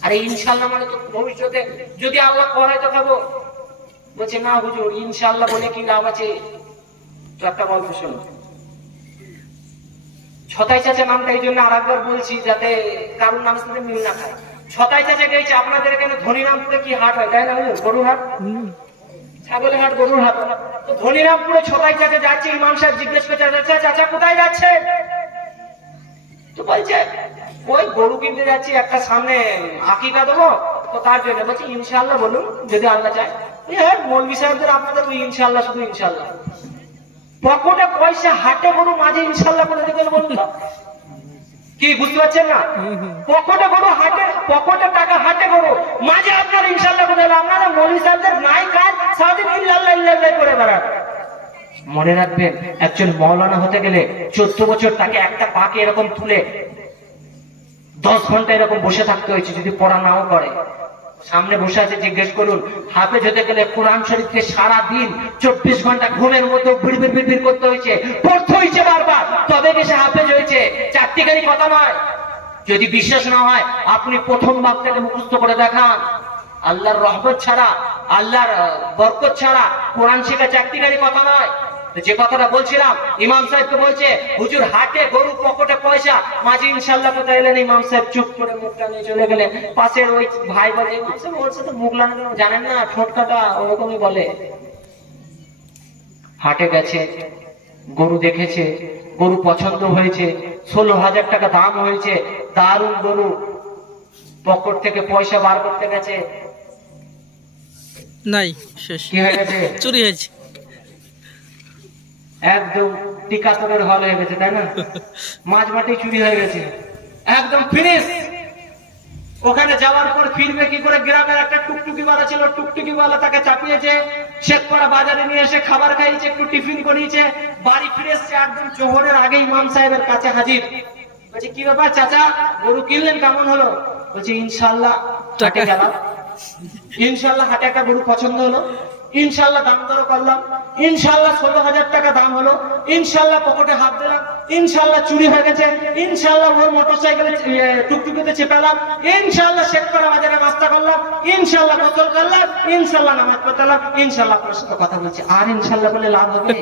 আরে ইনশাআল্লাহ মানে তো ভবিষ্যতে যদি আল্লাহ করায় তো খাবো। বলছে না হুজুর, ইনশাআল্লাহ বলে কি লাভ আছে? তো একটা গল্প শোনো। ছতাই চাচা নামটা এই জন্য আরেকবার বলছি, যাতে কারোর নামের সাথে মিল না খায়। ছতাই চাচা গেছে আপনাদের এখানে ধনীরামপুরে কি হাট হয়, তাই না? গরুর হাট, ছাগলের হাট, গরুর হাট। তো ধনীরামপুরে ছতাই চাচা যাচ্ছে, ইমাম সাহেব জিজ্ঞেস করছে, চাচা কোথায় যাচ্ছে? তো বলছে ওই গরু কিনতে যাচ্ছি, একটা সামনে আকিকা দেবো, তো তার জন্য। বলছে ইনশাআল্লাহ বলুন, যদি আল্লাহ চায়। হ্যাঁ মৌলভী সাহেবদের আপনাদের ইনশাআল্লাহ, শুধু ইনশাআল্লাহ। পকেটে পয়সা, হাটে গরু, মাঝে ইনশাআল্লাহ করে দেবেন, বলুন তো কি বুঝতে পারছেন না? পকেটে গরু, হাটে পকেটে টাকা, হাটে গরু, মাঝে আপনার ইনশাআল্লাহ করে দেবেন। আপনারা মৌলভী সাহেবদের নাই কাজ, সারাদিন ইল্লাল্লাহ ইল্লাল্লাহ করে বেড়ান। মনে রাখবেন, একজন মৌলানা হতে গেলে 14 বছর তাকে একটা পাকে এরকম তুলে 10 ঘন্টা এরকম বসে থাকতে হয়েছে, যদি পড়া নাও করে। সামনে বসে আছে, জিজ্ঞেস করুন হাফেজ হতে গেলে কোরআন শরীফকে সারা দিন 24 ঘন্টা ঘুমের মধ্যে বিড়বিড় করতে হয়েছে, পড়তে হয়েছে বারবার, তবে সে হাফেজ হয়েছে। চারটিখানি কথা নয়। যদি বিশ্বাস না হয় আপনি প্রথম বাক্যটাকে মুখস্থ করে দেখান। আল্লাহর রহমত ছাড়া, আল্লাহর বরকত ছাড়া কোরআন শেখা চারটিখানি কথা নয়। যে কথাটা বলছিলাম, ইমাম সাহেবকে বলছে হুজুর হাটে গরু, পকেটে পয়সা, মাঝে ইনশাল্লাহ কোথায় এলেন? ইমাম সাহেব চুপ করে মুখটা নিয়ে চলে গেলেন। পাশের ওই ভাই বলে, ইমাম সাহেব ওর সাথে মুখ লাগানো জানেন না, ঠোঁট কাটা, ওরকমই বলে। হাটে গেছে, গরু দেখেছে, গরু পছন্দ হয়েছে, 16,000 টাকা দাম হয়েছে, দারুণ গরু। পকেট থেকে পয়সা বার করতে গেছে, নাই, শেষ। কি হয়ে গেছে? চুরি হয়েছে। একদম টিকাতরের হল হয়ে গেছে, তাই না? মাঝ মাঠে চুরি হয়ে গেছে, একদম ফিনিশ। ওখানে যাওয়ার পর ফিরবে কি করে? গ্রামের একটা টুকটুকিওয়ালা ছিল, টুকটুকিওয়ালা তাকে চাপিয়েছে, শেখপাড়া বাজারে নিয়ে এসে খাবার খাইয়েছে, একটু টিফিন করিয়েছে, বাড়ি ফিরে এসছে। একদম জোহরের আগে ইমাম সাহেবের কাছে হাজির। বলছে কি ব্যাপার চাচা, গরু কিনলেন, কেমন হলো? বলছে ইনশাল্লাহ হাটে গেলাম, ইনশাল্লাহ হাটে একটা গরু পছন্দ হলো, ইনশাল্লাহ দাম দর করলাম, ইনশাল্লাহ 16,000 টাকা দাম হলো, ইনশাল্লাহ পকেটে হাত দিলাম, ইনশাল্লাহ চুরি হয়ে গেছে, ইনশাল্লাহ ওর মোটরসাইকেলে টুকটুকিতে চেপেলাম, ইনশাল্লাহ শেখপাড়া বাজারে নাস্তা করলাম, ইনশাল্লাহ গোসল করলাম, ইনশাল্লাহ নামাজ পড়লাম, ইনশাল্লাহ আপনার সাথে কথা বলছি। আর ইনশাল্লাহ বলে লাভ হবে?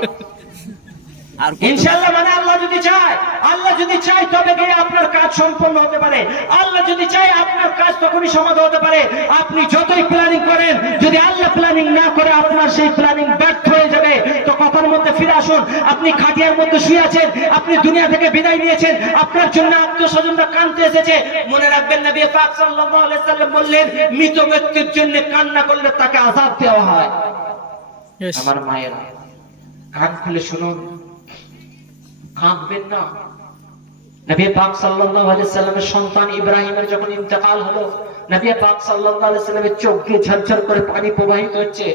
ইনশাআল্লাহ মানে আল্লাহ যদি চায়, আল্লাহ যদি চায় তবে গিয়ে আপনার কাজ সম্পন্ন হতে পারে। আল্লাহ যদি চায় আপনার কাজ তখনই সমাধান হতে পারে। আপনি যতই প্ল্যানিং করেন, যদি আল্লাহ প্ল্যানিং না করে আপনার সেই প্ল্যানিং ব্যর্থ হয়ে যাবে। তো কথার মধ্যে ফিরে আসুন। আপনি খাটিয়ার মধ্যে শুয়ে আছেন, আপনি দুনিয়া থেকে বিদায় নিয়েছেন, আপনার জন্য আত্মীয়-স্বজনরা কাঁদতে এসেছে। মনে রাখবেন নবী পাক সাল্লাল্লাহু আলাইহি ওয়াসাল্লাম বললেন, মৃত ব্যক্তির জন্য কান্না করলে তাকে আযাব দেওয়া হয়। আমার মায়েরা কান খুলে শুনুন, কাঁদবেন না। নবী পাক সাল্লাল্লাহু আলাইহি ওয়াসাল্লামের সন্তান ইব্রাহিমের যখন ইন্তেকাল হলো, নবী পাক সাল্লাল্লাহু আলাইহি ওয়াসাল্লামের চোখ দিয়ে ঝরঝর করে পানি প্রবাহিত হচ্ছে।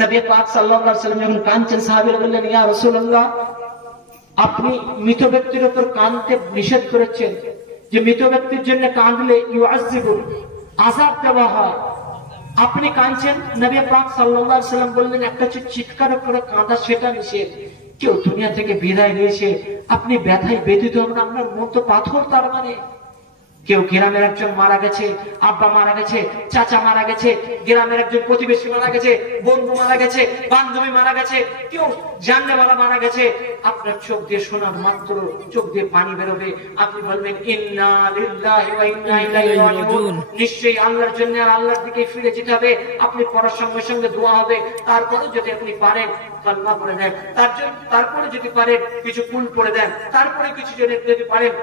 নবী পাক সাল্লাল্লাহু আলাইহি ওয়াসাল্লাম যখন কাঁদছেন, সাহাবীরা বললেন ইয়া রাসূলুল্লাহ, আপনি মৃত ব্যক্তির উপর কাঁদতে নিষেধ করেছেন, যে মৃত ব্যক্তির জন্য কাঁদলে ইউআযিবু, আযাব দেওয়া হয়, আপনি কাঁদছেন। নবী পাক সাল্লাল্লাহু আলাইহি ওয়াসাল্লাম বললেন, একটা হচ্ছে চিৎকার করে কাঁদা, সেটা নিষেধ। কেউ দুনিয়া থেকে বিদায় নিয়েছে, আপনি ব্যথায় ব্যথিত হবেন, আপনার মন তো পাথর। তার মানে কেউ গ্রামের একজন মারা গেছে, আব্বা মারা গেছে, চাচা মারা গেছে, গ্রামের একজন প্রতিবেশী মারা গেছে, বন্ধু মারা গেছে, বান্ধবী মারা গেছে, কেউ জাননেওয়ালা মারা গেছে, আপনার চোখ দিয়ে শোনা মাত্র চোখ দিয়ে পানি বেরোবে। আপনি বলবেন ইন্না লিল্লাহি ওয়া ইন্না ইলাইহি রাজিউন, নিশ্চয়ই আল্লাহর জন্য আর আল্লাহর দিকে ফিরে যেতে হবে। আপনি পড়ার সঙ্গে সঙ্গে দোয়া হবে। তারপরে যদি আপনি পারেন কালমা পড়ে দেন, তারপরে যদি পারেন কিছু কুল পড়ে দেন, তারপরে কিছু যদি পারেন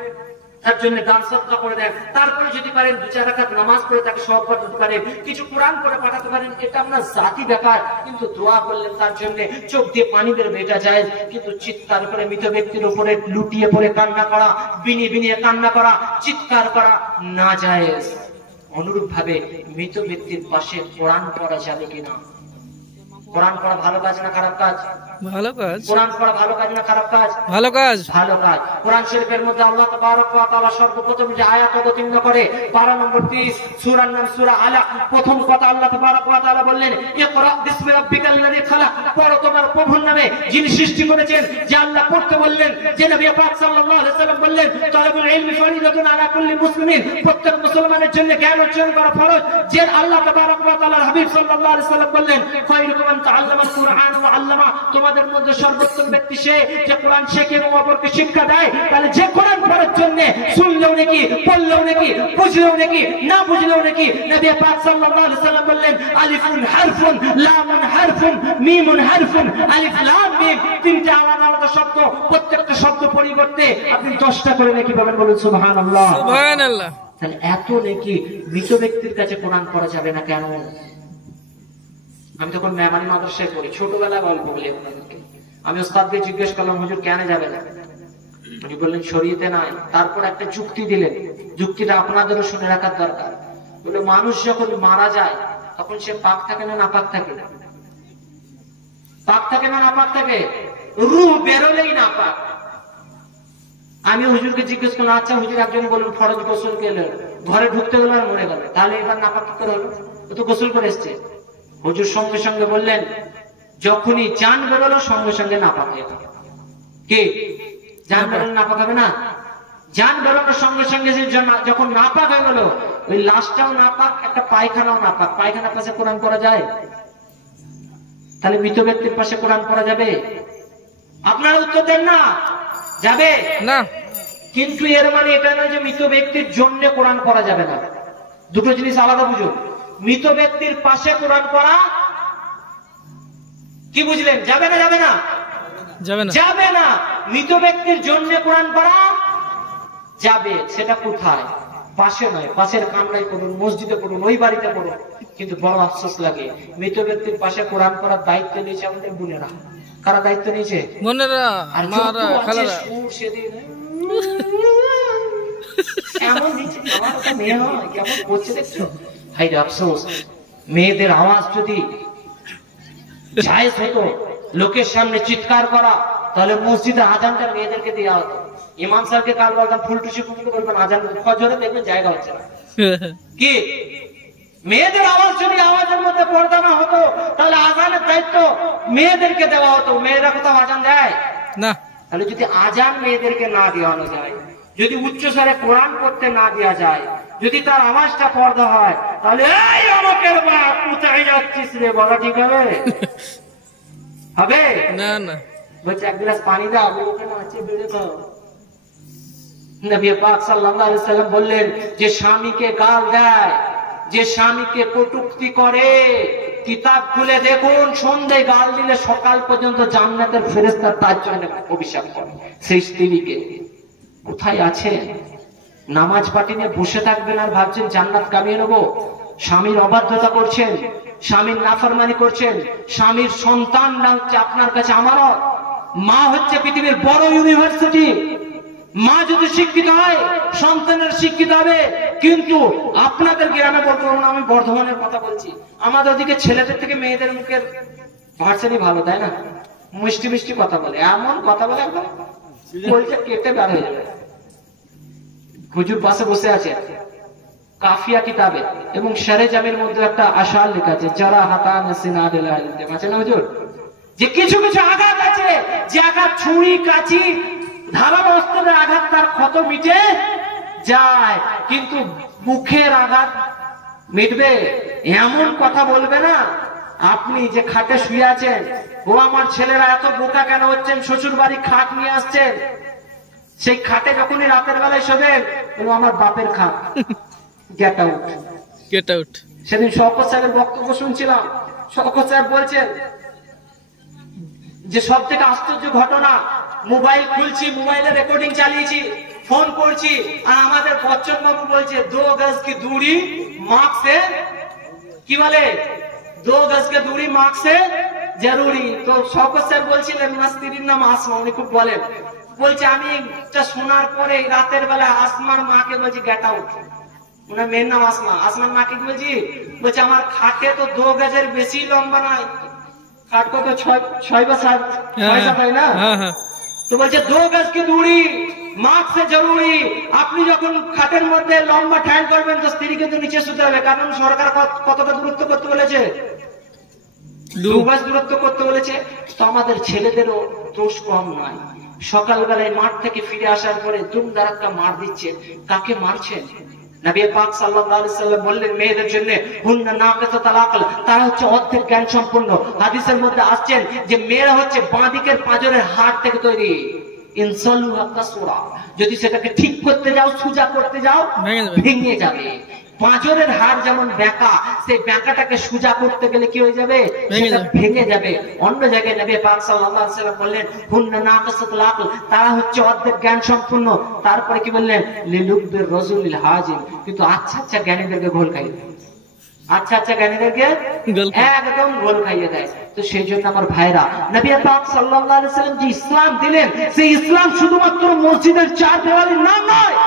তার জন্য দান সদকা করে দেন, তারপরে যদি পারেন 2-4 রাকাত নামাজ পড়ে তাকে সওয়াব পাঠাতে পারেন, কিছু কোরআন পড়ে পাঠাতে পারেন। এটা আপনার জাতি ব্যাপার। কিন্তু দোয়া করলেন তার জন্য, চোখ দিয়ে পানি বেরোবে, এটা যায়। কিন্তু চিৎকার করে মৃত ব্যক্তির উপরে লুটিয়ে পড়ে কান্না করা, বিনিয়ে বিনিয়ে কান্না করা, চিৎকার করা না জায়েজ। অনুরূপ ভাবে মৃত ব্যক্তির পাশে কোরআন পড়া যাবে কিনা? কোরআন পড়া ভালো কাজ না খারাপ কাজ? ভালো কাজ। কোরআন পড়া ভালো কাজ না খারাপ কাজ? ভালো কাজ। ভালো কাজ। কোরআন শরীফের মধ্যে আল্লাহ তাবারক ওয়া তাআলা সর্বপ্রথম যে আয়াত অবতীর্ণ করে 12 নম্বর 30, সূরার নাম সূরা আলাক। প্রথম কথা আল্লাহ তাবারক ওয়া তাআলা বললেন, ইকরা বিসমি রাব্বিকাল্লাযী খালাক, পড়ো তোমার প্রভুর নামে যিনি সৃষ্টি করেছেন। যে আল্লাহ পড়তে বললেন, যে নবী পাক সাল্লাল্লাহু আলাইহি ওয়াসাল্লাম বললেন, তালাবুল ইলমি ফরিদাতুন আলা কুল্লি মুসলিমিন, প্রত্যেক মুসলমানের জন্য জ্ঞান অর্জন করা ফরজ। যে আল্লাহ তাবারক ওয়া তাআলার হাবিব সাল্লাল্লাহু আলাইহি ওয়াসাল্লাম বললেন, খায়রুকুম মান তাআল্লামাল কুরআন ওয়া আল্লামা, তোমাদের মধ্যে সর্বোত্তম ব্যক্তি সে যে কোরআন শেখে এবং অপরকে শিক্ষা দেয়। তাহলে যে কোরআন পড়ার জন্য শুনলেও নাকি, পড়লেও নাকি, বুঝলেও নাকি, না বুঝলেও নাকি, নবী পাক সাল্লাল্লাহু আলাইহি ওয়াসাল্লাম বললেন, আলিফুন হারফুন, লামুন হারফুন, মিমুন হারফুন। আলিফ লাম মিম তিনটা আলাদা আলাদা শব্দ, প্রত্যেকটা শব্দ পরিবর্তে আপনি 10টা করে নাকি পাবেন। বলুন সুবহানাল্লাহ। সুবহানাল্লাহ। তাহলে এত নাকি মৃত ব্যক্তির কাছে কোরআন পড়া যাবে না কেন? আমি তখন মেমানি মাদ্রাসায় পড়ি, ছোটবেলায় গল্প বলি আপনাদেরকে। আমি ওস্তাদকে জিজ্ঞেস করলাম, হুজুর কেন যাবে না? উনি বললেন শরীয়তে নাই। তারপর একটা যুক্তি দিলেন, যুক্তিটা আপনাদেরও শুনে রাখার দরকার। বলে মানুষ যখন মারা যায় তখন সে পাক থাকে না নাপাক থাকে? পাক থাকে না নাপাক থাকে? রূহ বেরোলেই নাপাক। আমি হুজুরকে জিজ্ঞেস করলাম, আচ্ছা হুজুর একজন বলুন ফরজ গোসল গেলে ঘরে ঢুকতে গেল আর মরে গেল, তাহলে এবার নাপাক কি করে হলো? ও তো গোসল করে এসছে। হুজুর সঙ্গে সঙ্গে বললেন, যখনই জান বেরোলো সঙ্গে সঙ্গে নাপাক হয়ে যাবে। কি জান বেরোলো নাপাক হবে না? জান বেরোনোর সঙ্গে সঙ্গে যখন নাপাক হয়ে গেল, ওই লাশটাও নাপাক, একটা পায়খানাও নাপাক। পায়খানার পাশে কোরআন পড়া যায়? তাহলে মৃত ব্যক্তির পাশে কোরআন পড়া যাবে? আপনারা উত্তর দেন না। যাবে না। কিন্তু এর মানে এটা নয় যে মৃত ব্যক্তির জন্য কোরআন পড়া যাবে না। দুটো জিনিস আলাদা বুঝুন। মৃত ব্যক্তির পাশে কোরআন পড়া, কি বুঝলেন? যাবে না? যাবে না? যাবে না। যাবে না। মৃত ব্যক্তির জন্য কোরআন পড়া যাবে। সেটা কোথায়? পাশে নয়, পাশের কামরায় করুন, মসজিদে করুন, ওই বাড়িতে করুন। কিন্তু বড় আফসোস লাগে, মৃত ব্যক্তির পাশে কোরআন পড়ার দায়িত্ব নিয়েছে আমাদের বোনেরা। কারা দায়িত্ব নিয়েছে? বোনেরা, আর মারা, খালারা। সেদিন এমন নিচে আমার একটা মেয়ে হয়, কেমন করছে দেখছো? হাই রে আফসোস, মেয়েদের আওয়াজ যদি জায়েজ হতো লোকের সামনে চিৎকার করা, তাহলে মসজিদে আজানটা মেয়েদেরকে দেওয়া হতো। ইমাম সাহেবকে কাল বলতাম ফুলটুসি ফুলটুসি বলবেন, আজান ফজরে দেখবেন জায়গা হচ্ছে না। কি মেয়েদের আওয়াজ যদি আওয়াজের মধ্যে পর্দা না হতো, তাহলে আজানের দায়িত্ব মেয়েদেরকে দেওয়া হতো। মেয়েরা কোথাও আজান দেয় না। তাহলে যদি আজান মেয়েদেরকে না দেওয়ানো যায়, যদি উচ্চস্বরে কোরআন করতে না দেওয়া যায়, যদি তার আওয়াজটা পর্দা হয়, তাহলে এই অমকের বাপ কোথায় যাচ্ছিস রে বলা ঠিক হবে? হবে না। না। বলছে এক গ্লাস পানি দাও, ওখানে আছে বেড়ে দাও। নবী পাক সাল্লাল্লাহু আলাইহি সাল্লাম বললেন, যে স্বামীকে গাল দেয়, যে স্বামীকে কটূক্তি করে, কিতাব খুলে দেখুন, সন্ধ্যায় গাল দিলে সকাল পর্যন্ত জান্নাতের ফেরেশতা তার জন্য অভিশাপ করে। সেই স্ত্রীকে কোথায় আছে? নামাজ পাঠি নিয়ে বসে থাকবেন আর ভাবছেন জান্নাত কামিয়ে নেবো। স্বামীর অবাধ্যতা করছেন, স্বামীর নাফরমানি করছেন, স্বামীর সন্তানরা হচ্ছে আপনার কাছে আমানত। মা হচ্ছে পৃথিবীর বড় ইউনিভার্সিটি। মা যদি শিক্ষিত হয়, সন্তানের শিক্ষিত হবে। কিন্তু আপনাদের গ্রামে বর্তমানে, আমি বর্ধমানের কথা বলছি, আমাদের ওদিকে ছেলেদের থেকে মেয়েদের মুখের ভার্সনই ভালো, তাই না? মিষ্টি মিষ্টি কথা বলে, এমন কথা বলে একদম বলছে কেটে বার হয়ে যাবে। হুজুর পাশে বসে আছে, কাফিয়া কিতাবে এবং শারে জামির মধ্যে একটা আশার লেখা আছে, যারা হাতান সিনাদিল আলিম আছে না হুজুর, যে কিছু কিছু আঘাত আছে, যে আঘাত ছুরি কাঁচি ধারালো অস্ত্রের আঘাত তার ক্ষত মিটে যায়, কিন্তু মুখের আঘাত মিটবে? এমন কথা বলবে না। আপনি যে খাটে শুয়ে আছেন, ও আমার ছেলেরা এত বোকা কেন হচ্ছেন, শ্বশুর বাড়ি খাট নিয়ে আসছেন, সেই খাটে যখনই রাতের বেলায় শোবেন, আমার বাপের খাট, গেট আউট, গেট আউট। সেদিন শওকত সাহেবের বক্তব্য শুনছিলাম। শওকত সাহেব বলছেন যে সব থেকে আশ্চর্য ঘটনা, মোবাইল খুলছি, মোবাইলে রেকর্ডিং চালিয়েছি, ফোন করছি, আর আমাদের বচ্চন বাবু বলছে 2 গজ কি দূরি মার্ক সে, কি বলে 2 গজ কে দূরি মার্ক সে জরুরি। তো শওকত সাহেব বলছিলেন, আমার স্ত্রীর নাম আসমা, উনি খুব বলেন, বলছে আমি এটা শোনার পরে রাতের বেলা আসমার মাকে বলছি গেট আউট। ওনার মেয়ের নাম আসমা। আসমার মাকে কি বলছি? বলছে আমার খাটে তো 2 গজের বেশি লম্বা নয়, খাট কত 6 বা 7 তাই না? তো বলছে 2 গজ কি দূরি মার্ক সে জরুরি। আপনি যখন খাটের মধ্যে লম্বা ঠ্যাং করবেন, তো স্ত্রীকে তো নিচে শুতে হবে, কারণ সরকার কতটা দূরত্ব করতে বলেছে? 2 গজ দূরত্ব করতে বলেছে। তো আমাদের ছেলেদেরও দোষ কম নয়। সকালবেলায় মাঠ থেকে ফিরে আসার পরে দুম দারাক্কা মার দিচ্ছেন। কাকে মারছেন? নবী পাক সাল্লাল্লাহু আলাইহি সাল্লাম বললেন মেয়েদের জন্য, হুন্না নাকাতাতুল আকল, তারা হচ্ছে অর্ধেক জ্ঞান সম্পন্ন। হাদিসের মধ্যে আসছেন যে মেয়েরা হচ্ছে বাঁ দিকের পাঁজরের হাড় থেকে তৈরি। ইনসালুহা কাসরা, যদি সেটাকে ঠিক করতে যাও, সোজা করতে যাও, ভেঙে যাবে। পাঁজরের হাড় যেমন বেঁকা, সেই বেঁকাটাকে সোজা করতে গেলে কি হয়ে যাবে? সেটা ভেঙে যাবে। অন্য জায়গায় নবী পাক সাল্লাল্লাহু আলাইহি সাল্লাম বললেন, হুন্না নাকাতাতুল আকল, তারা হচ্ছে অর্ধেক জ্ঞান সম্পন্ন। তারপরে কি বললেন? লিলুবির রাজুলিল হাজিম, কিন্তু আচ্ছা আচ্ছা জ্ঞানীদেরকে ঘোল খাইয়ে দেয়। আচ্ছা আচ্ছা জ্ঞানীদেরকে একদম ঘোল খাইয়ে দেয়। তো সেই জন্য আমার ভাইরা, নবী পাক সাল্লাল্লাহু আলাইহি সাল্লাম যে ইসলাম দিলেন, সেই ইসলাম শুধুমাত্র মসজিদের 4 দেওয়ালের নাম নয়।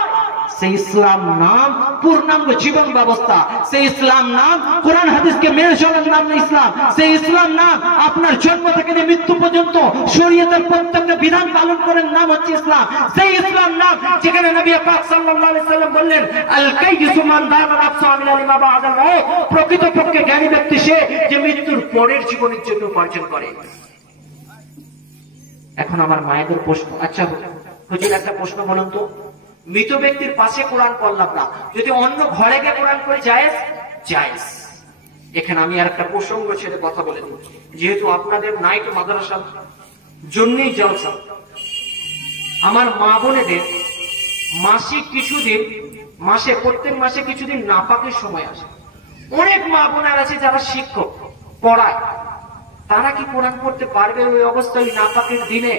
সেই ইসলাম নাম পূর্ণাঙ্গ জীবন ব্যবস্থা, সেই ইসলাম নাম কোরআন হাদিসকে মেনে চলার নাম ইসলাম, সেই ইসলাম নাম আপনার জন্ম থেকে মৃত্যু পর্যন্ত শরীয়তের প্রত্যেকটা বিধান পালন করার নাম হচ্ছে ইসলাম। সেই ইসলাম নাম যেখানে নবী পাক সাল্লাল্লাহু আলাইহি সাল্লাম বললেন আল কাইয়িসু মান দানা নাফসু আমিলা লিমা বা'দাল মাউত, প্রকৃতপক্ষে জ্ঞানী ব্যক্তি সে যে মৃত্যুর পরের জীবনের জন্য উপার্জন করে। এখন আমার মায়েদের প্রশ্ন, আচ্ছা হুজুর একটা প্রশ্ন বলুন তো, মৃত ব্যক্তির পাশে কোরআন পড়লাম না, যদি অন্য ঘরে গিয়ে কোরআন পড়ে জায়েজ? জায়েজ। এখানে আমি আর একটা প্রসঙ্গ ছেড়ে কথা বলে দিই, যেহেতু আপনাদের নাইট মাদ্রাসার জন্যই জলসা, আমার মা বোনেদের মাসিক কিছুদিন, প্রত্যেক মাসে কিছুদিন নাপাকের সময় আসে। অনেক মা বোনের আছে যারা শিক্ষক পড়ায়, তারা কি কোরআন পড়তে পারবে ওই অবস্থায় নাপাকের দিনে?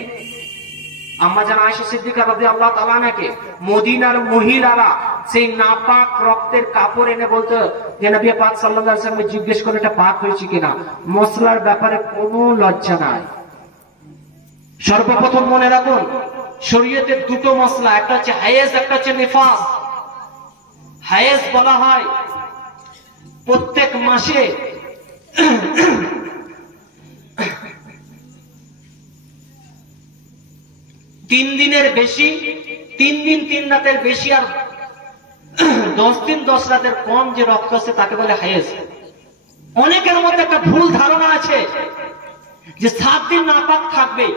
আম্মা জান আয়েশা সিদ্দিকা রাদিয়াল্লাহু তাআলা আনহাকে মদিনার মহিলারা সেই নাপাক রক্তের কাপড় এনে বলতো যে নবী পাক সাল্লাল্লাহু আলাইহি ওয়াসাল্লাম জিজ্ঞেস করে এটা পাক হয়েছে কিনা। মশলার ব্যাপারে কোনো লজ্জা নাই। সর্বপ্রথম মনে রাখুন, শরীয়তের দুটো মশলা, একটা হচ্ছে হায়েজ, একটা হচ্ছে নিফাস। হায়েজ বলা হয় প্রত্যেক মাসে 3 দিনের বেশি, 3 দিন 3 রাতের বেশি আর 10 দিন 10 রাতের কম যে রক্ত আছে তাকে বলে হায়েজ। অনেকের মধ্যে একটা ভুল ধারণা আছে যে 7 দিন নাপাক থাকবে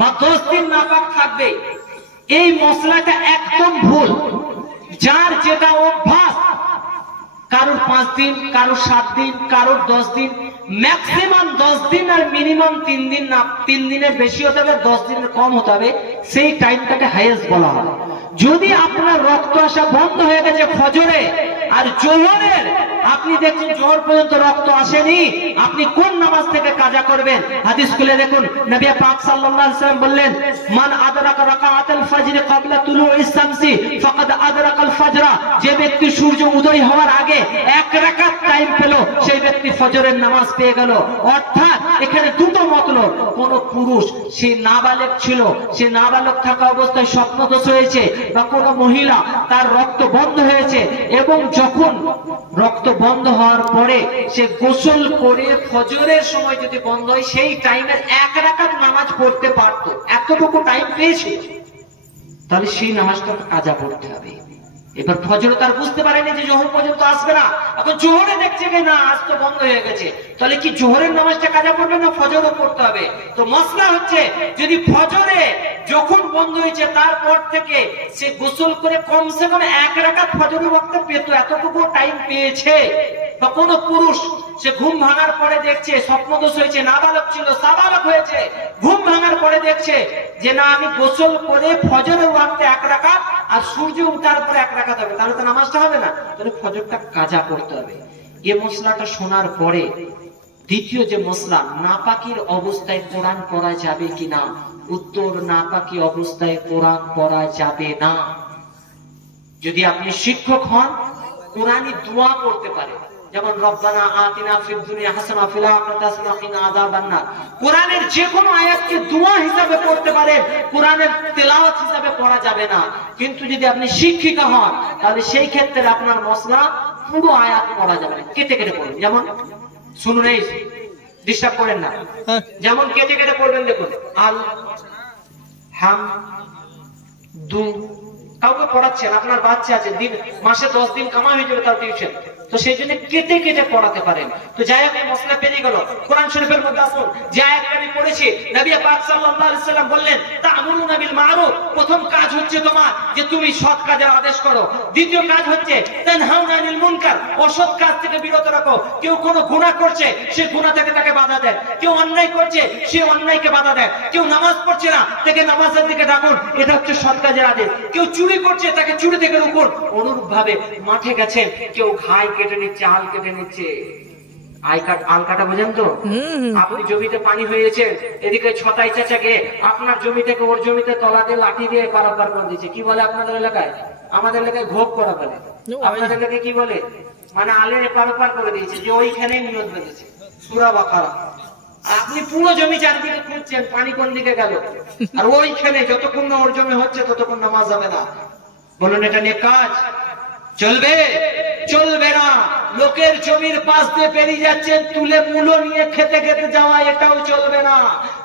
বা 10 দিন নাপাক থাকবে। এই মশলাটা একদম ভুল। যার যেটা অভ্যাস, কারোর 5 দিন, কারোর 7 দিন, কারোর 10 দিন, ম্যাক্সিমাম 10 দিন আর মিনিমাম 3 দিন না, 3 দিনের বেশি হতে হবে, 10 দিনের কম হতে হবে, সেই টাইমটাকে হায়েজ বলা হয়। যদি আপনার রক্ত আসা বন্ধ হয়ে গেছে ফজরে আর জোহরের, আপনি দেখছেন জোহর পর্যন্ত রক্ত আসেনি, আপনি কোন নামাজ থেকে কাজা করবেন? হাদিস খুলে দেখুন, নবী পাক সাল্লাল্লাহু আলাইহি ওয়াসাল্লাম বললেন মান আদরাকা রাকাআতাল ফজর ক্বাবলা তুলুইশ শামসি ফাকাদ আদরাকাল ফজরা, যে ব্যক্তি সূর্য উদয় হওয়ার আগে 1 রাকাত টাইম পেল সেই ব্যক্তি ফজরের নামাজ পেয়ে গেল। অর্থাৎ এখানে দুটো মতলব, কোন পুরুষ সে নাবালেগ ছিল, সে নাবালক থাকা অবস্থায় স্বপ্নদোষ হয়েছে, বা কোন মহিলা তার রক্ত বন্ধ হয়েছে এবং যখন রক্ত বন্ধ হওয়ার পরে সে গোসল করে ফজরের সময় যদি বন্ধ হয় সেই টাইমের 1 রাকাত নামাজ পড়তে পারত, এতটুকু টাইম পেয়েছে, তাহলে সেই নামাজটা কাজা পড়তে হবে। এবার ফজর তার বুঝতে পারেনি যে জোহর পর্যন্ত আসবে না, এখন জোহরে দেখছে যে না আজ তো বন্ধ হয়ে গেছে, তাহলে কি জোহরের নামাজটা কাজা পড়বে না ফজরও পড়তে হবে? তো মসলা হচ্ছে, যদি ফজরে যখন বন্ধ হয়েছে তারপর থেকে সে গোসল করে কমসে কম 1 রাকাত ফজরের ওয়াক্তে পেত, এতটুকু টাইম পেয়েছে। বা কোন পুরুষ সে ঘুম ভাঙার পরে দেখছে স্বপ্নদোষ হয়েছে, নাবালক ছিল সাবালক হয়েছে, ঘুম ভাঙার পরে দেখছে যে না আমি গোসল করে ফজরের ওয়াক্তে 1 রাকাত আর সূর্য উঠার পরে 1 রাকাত হবে, তাহলে তো নামাজটা হবে না, তাহলে ফজরটা কাজা করতে হবে। এই মশলাটা শোনার পরে দ্বিতীয় যে মশলা, নাপাকির অবস্থায় কোরআন পড়া যাবে কিনা? উত্তর, নাপাকি অবস্থায় কোরআন পড়া যাবে না। যদি আপনি শিক্ষক হন, কোরআনী দোয়া পড়তে পারেন, যেমন রব্বানা আতিনা ফিদ দুনিয়া হাসানা ফিল আখিরাতি হাসানা ওয়া কিনা আযাবান নার। কোরআনের যে কোনো আয়াতকে দোয়া হিসাবে পড়তে পারেন, কোরআনের তেলাওয়াত হিসাবে পড়া যাবে না। কিন্তু যদি আপনি শিক্ষিকা হন, তাহলে সেই ক্ষেত্রে আপনার মসলা পুরো আয়াত পড়া যাবে না, কেটে কেটে পড়বেন। যেমন শুনুন, এই ডিস্টার্ব করেন না, যেমন কেটে কেটে পড়বেন। দেখুন, আল হাম দু, কাউকে পড়াচ্ছেন, আপনার বাচ্চা আছে, দিন মাসে 10 দিন কামা হয়ে যাবে তার টিউশন, তো সেই জন্য কেটে কেটে পড়াতে পারেন। তো যাই হোক, মশলা পেরিয়ে গেল। কোরআন শরীফের মধ্যে আসুন, যে আয়াতটা আমি পড়েছি, নবী পাক সাল্লাল্লাহু আলাইহি ওয়াসাল্লাম বললেন তা'মুরুনা বিল মা'রুফ, প্রথম কাজ হচ্ছে তোমার যে তুমি সৎ কাজের আদেশ করো। দ্বিতীয় কাজ হচ্ছে তানহাউনা আনিল মুনকার, অসৎ কাজ থেকে বিরত রাখো। কেউ কোনো গুনাহ করছে, সে গুনাহ থেকে তাকে বাধা দেন। কেউ অন্যায় করছে, সে অন্যায়কে বাধা দেন। কেউ নামাজ পড়ছে না, তাকে নামাজের দিকে ডাকুন, এটা হচ্ছে সৎ কাজের আদেশ। কেউ চুরি করছে, তাকে চুরি থেকে রুকুন। অনুরূপ ভাবে মাঠে গেছেন, কেউ ঘাই কেটে নিচ্ছে, আল কেটে নিচ্ছে, আল কাটা বোঝেন তো? আপনি জমিতে পানি হয়েছে, এদিকে ছটাই চাচাকে আপনার জমি থেকে ওর জমিতে তলা দিয়ে লাঠি দিয়ে পারাপার করে দিচ্ছে। কি বলে আপনাদের এলাকায়? আমাদের এলাকায় ঘোপ করা বলে, আপনাদের এলাকায় কি বলে? মানে আলের পারাপার করে দিয়েছে, যে ওইখানে নিয়ত বেঁধেছে, সূরা বাকারা। আপনি পুরো জমি চারদিকে খুঁজছেন পানি কোন দিকে গেল, আর ওইখানে যতক্ষণ না ওর জমি হচ্ছে ততক্ষণ নামাজ হবে না। বলুন এটা নিয়ে কাজ চলবে? চলবে না। লোকের জমির পাশ দিয়ে পেরিয়ে যাচ্ছে, তুলে মূলো নিয়ে খেতে খেতে যাওয়া, এটাও চলবে না।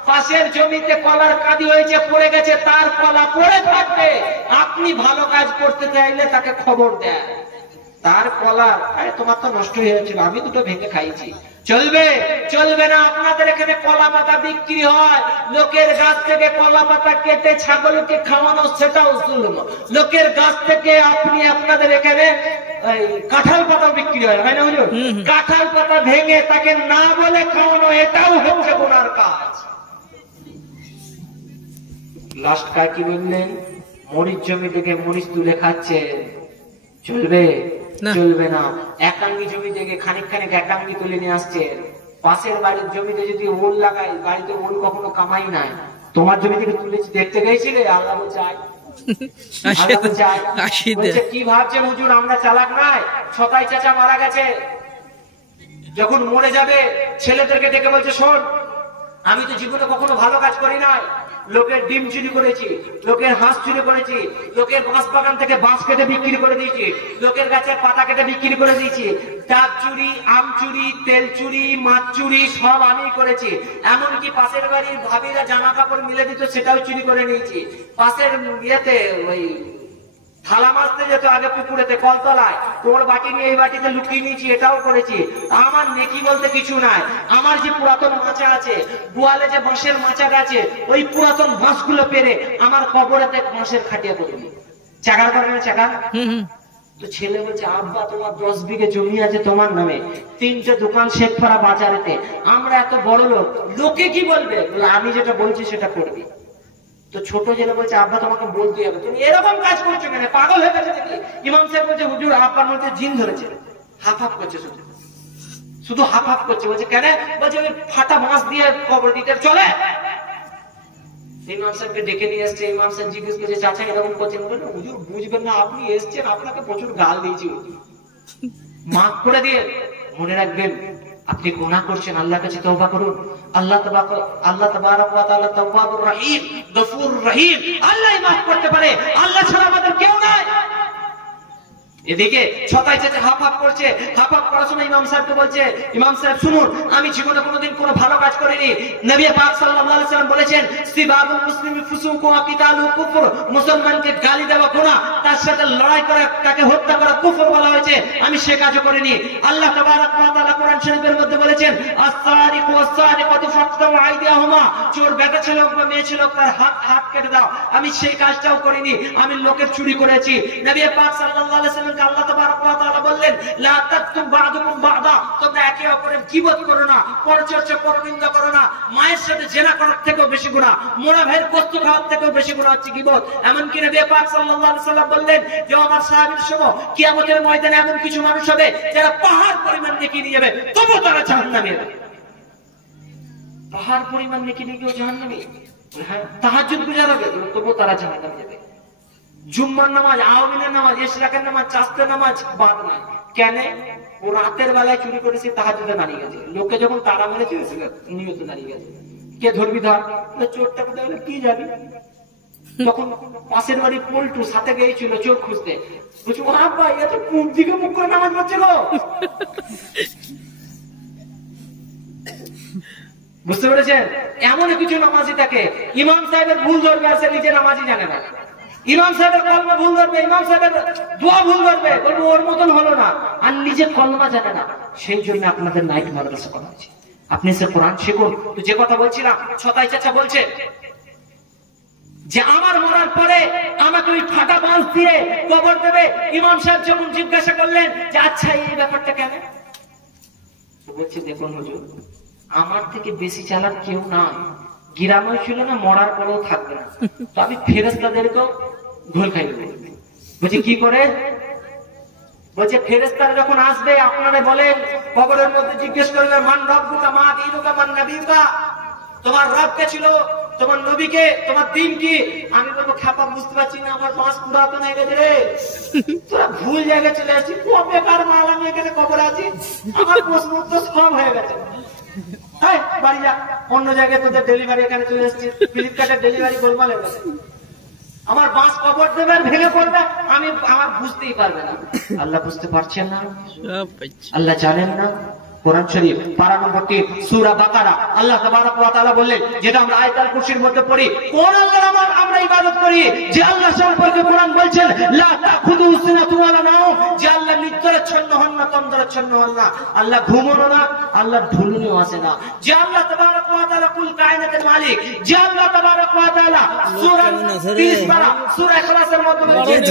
পাশের জমিতে কলার কাঁদি হয়েছে, পড়ে গেছে, তার কলা পড়ে থাকবে, আপনি ভালো কাজ করতে চাইলে তাকে খবর দেন, তার কলা আরে তোমার তো নষ্ট হয়ে যাচ্ছিল, আমি দুটো ভেঙে খাইছি। চলবে? চলবে না। আপনাদের এখানে কলা পাতা বিক্রি হয়, লোকের গাছ থেকে কলা পাতা কেটে ছাগলকে খাওয়ানো, সেটাও জুলুম। লোকের গাছ থেকে আপনি আপনাদের এখানে কাঁঠাল পাতা বিক্রি হয়, হয় না হুজুর? কাঁঠাল পাতা ভেঙে তাকে না বলে খাওয়ানো, এটাও হচ্ছে গুনার কাজ। লাস্ট কাজ কি বললেন? মরিচ জমি থেকে মরিচ তুলে খাচ্ছে, চলবে? চলবে না। একাঙ্গি জমি থেকে খানিক খানিক একাঙ্গি তুলে নিয়ে আসছে, পাশের বাড়ির জমিতে যদি ওল লাগাই, বাড়িতে ওল কখনো কামাই নাই, তোমার জমি থেকে তুলেছি, দেখতে গেছিলে? আল্লাহ বলছে কি ভাবছেন হুজুর আমরা চালাক নাই? ছটাই চাচা মারা গেছে, যখন মরে যাবে ছেলেদেরকে ডেকে বলছে শোন, আমি তো জীবনে কখনো ভালো কাজ করি নাই, লোকের ডিম চুরি করেছি, লোকের হাঁস চুরি করেছি, লোকের বাঁশ বাগান থেকে বাঁশ কেটে বিক্রি করে দিয়েছি, লোকের গাছের পাতা কেটে বিক্রি করে দিয়েছি, ডাব চুরি, আম চুরি, তেল চুরি, মাছ চুরি, সব আমি করেছি। এমনকি পাশের বাড়ির ভাবিরা জামা কাপড় মিলে দিত, সেটাও চুরি করে নিয়েছি। পাশের ইয়েতে ওই থালা মাছতে যেত আগে পুকুরেতে, কলতলায়, তোর বাটি নিয়ে এই বাটিতে লুকিয়ে নিয়েছি, এটাও করেছি। আমার নেকি বলতে কিছু নাই। আমার যে পুরাতন মাচা আছে, গোয়ালে যে বাঁশের মাচাটা আছে, ওই পুরাতন বাঁশগুলো পেরে আমার কবরেতে বাঁশের খাটিয়া করবি, চাকার করে না চাকা। তো ছেলে বলছে আব্বা তোমার 10 বিঘে জমি আছে তোমার নামে, 3টে দোকান শেখপাড়া বাজারেতে, আমরা এত বড় লোক, লোকে কি বলবে? আমি যেটা বলছি সেটা করবি। তো ছোট ছেলে বলছে আব্বা তোমাকে বলতে হবে, তুমি এরকম কাজ করছো কেন, পাগল হয়ে গেছে নাকি? ইমাম সাহেব বলছে হুজুর আব্বার মধ্যে জিন ধরেছে, হাফ হাফ করছে, শুধু হাফ হাফ করছে। বলছে কেন? বলছে ওই ফাটা বাঁশ দিয়ে কবর দিতে চলে। ইমাম সাহেবকে ডেকে নিয়ে এসছে, ইমাম সাহেব জিজ্ঞেস করছে চাচা এরকম করছেন? বলে হুজুর বুঝবেন না, আপনি এসছেন, আপনাকে প্রচুর গাল দিয়েছি, মাফ করে দিয়ে মনে রাখবেন আপনি গুনাহ করছেন, আল্লাহর কাছে তওবা করুন। আল্লাহ তাবারক ওয়া তাআলা তাওয়াবুর রহিম, গফুরুর রহিম, আল্লাহই মাফ করতে পারে, আল্লাহ ছাড়া আমাদের কেউ নাই। এদিকে ছটাই চাচা হাফ হাফ করছে, হাফ হাফ করার সময় ইমাম সাহেবকে বলছে ইমাম সাহেব শুনুন, আমি জীবনে কোনোদিন কোনো ভালো কাজ করিনি। নবী পাক সাল্লাল্লাহু আলাইহি ওয়াসাল্লাম বলেছেন সিবাবুল মুসলিমি ফুসুকুন ওয়া কিতালুহু কুফর, মুসলমানকে গালি দেওয়া গুনাহ, তার সাথে লড়াই করা, তাকে হত্যা করা কুফর বলা হয়েছে, আমি সে কাজও করিনি। আল্লাহ তাবারক ওয়া তাআলা কোরআন শরীফের মধ্যে বলেছেন আস-সারিকু ওয়াস-সারিকাতু ফাকতাউ আইদিয়াহুমা, চোর বেটা ছেলে বা মেয়ে ছেলে তার হাত কেটে দাও, আমি সেই কাজটাও করিনি, আমি লোকের চুরি করেছি। নবী পাক সাল্লাল্লাহু আলাইহি ওয়াসাল্লাম আল্লাহ তাবারক ওয়া তাআলা বললেন লা তাকতুম বা'দুকুম বা'দা, তোমরা একে অপরের গীবত করো না, পরচর্চা পরনিন্দা করো না। মায়ের সাথে জেনা করার থেকেও বেশি গুনাহ, মোরা ভাইয়ের কষ্ট খাওয়ার থেকেও বেশি গুনাহ হচ্ছে গীবত। এমনকি নবী পাক সাল্লাল্লাহু আলাইহি ওয়াসাল্লাম বললেন যে আমার সাহাবীর শোনো, কিয়ামতের ময়দানে এমন কিছু মানুষ হবে যারা পাহাড় পরিমাণ নেকি নিয়ে যাবে, তবুও তারা জাহান্নামে যাবে। পাহাড় পরিমাণ নেকি নিয়ে গিয়েও জাহান্নামে, হ্যাঁ তাহাজ্জুদ গুজার হবে, তবুও তারা জাহান্নামে যাবে। জুম্মার নামাজ, আওয়ামিনের নামাজ, ইশরাকের নামাজ, চাষতের নামাজ বাদ নাই। কেন? ও রাতের বেলায় চুরি করেছে, তাহাজ্জুদে দাঁড়িয়ে গেছে, লোকে যখন তারা মেরেছে নিয়ত দাঁড়িয়ে গেছে, কে ধরবি ধর, চোরটা কোথায় হলো কি যাবি? তখন পাশের বাড়ি পল্টু সাথে গিয়েছিল চোর খুঁজতে, বলছে ও আব্বা এ তো পূব দিকে মুখ করে নামাজ পড়ছে গো। বুঝতে পেরেছেন? এমন কিছু নামাজি থাকে, ইমাম সাহেবের ভুল ধরবে আর সে নিজে নামাজি জানে না, ইমাম সাহেবের কলমা ভুল ধরবে, ইমাম সাহেবের দোয়া ভুল ধরবে, বলবো ওর মতন হলো না, আর নিজের কলমা জানে না। সেই জন্য আপনাদের নাইট মাদ্রাসা করা হয়েছে, আপনি সে কোরআন শিখুন। তো যে কথা বলছিলাম, ছটাই চাচা বলছে যে আমার মরার পরে আমাকে ওই ফাটা বাঁশ দিয়ে কবর দেবে। ইমাম সাহেব যখন জিজ্ঞাসা করলেন যে আচ্ছা এই ব্যাপারটা কেন, বলছে দেখুন হুজুর, আমার থেকে বেশি চালাক কেউ না, গ্রামে ছিল না, মরার পরেও থাকবে না, তো আমি ফেরেশতাদেরকেও ঘোল খাই দেবো। বলছে কি করে? বলছে ফেরেশতারা যখন আসবে আপনারা বলেন, কবরের মধ্যে জিজ্ঞেস করবে মান রব্বুকা মা দীনুকা মান নবিয়ুকা, তোমার রব কে ছিল, তোমার নবীকে, তোমার দিন কি? আমি বলবো খাপা বুঝতে পারছি না, আমার বাঁশ পুরাতন হয়ে গেছে রে, তোরা ভুল জায়গায় চলে আসছিস, বেকার মাল, আমি এখানে কবরে আছি, আমার প্রশ্ন উত্তর সব হয়ে গেছে, বাড়ি যা, অন্য জায়গায় তোদের ডেলিভারি এখানে চলে এসেছিস, ফ্লিপকার্টের ডেলিভারি গোলমাল হয়ে গেছে। আমার বাঁশ কবর দেবে আর ভেঙে পড়বে, আমি আমার বুঝতেই পারবে না। আল্লাহ বুঝতে পারছেন না, সব পাইছি। আল্লাহ জানেন না। কোরআন শরীফ পারা নম্বর 3 সূরা বাকারা আল্লাহ তাবারক ওয়া তাআলা বললেন, যেটা আমরা আয়াতুল কুরসির মধ্যে পড়ি, কোন আল্লাহর আমরা ইবাদত করি, যে আল্লাহ সম্পর্কে কোরআন বলছেন লা তাখুযু সিনাতু ওয়ালা নাওম, যে আল্লাহ নিদ্রাচ্ছন্ন হন না, তন্দ্রাচ্ছন্ন হন না, আল্লাহ ঘুমোনো না, আল্লাহ ঢুলুনিও আসে না, যে আল্লাহ তাবারক ওয়া তাআলা কুল কায়নাতের মালিক, যে আল্লাহ তাবারক ওয়া তাআলা সূরা 30 পারা সূরা ইখলাসের মধ্যে বলেছেন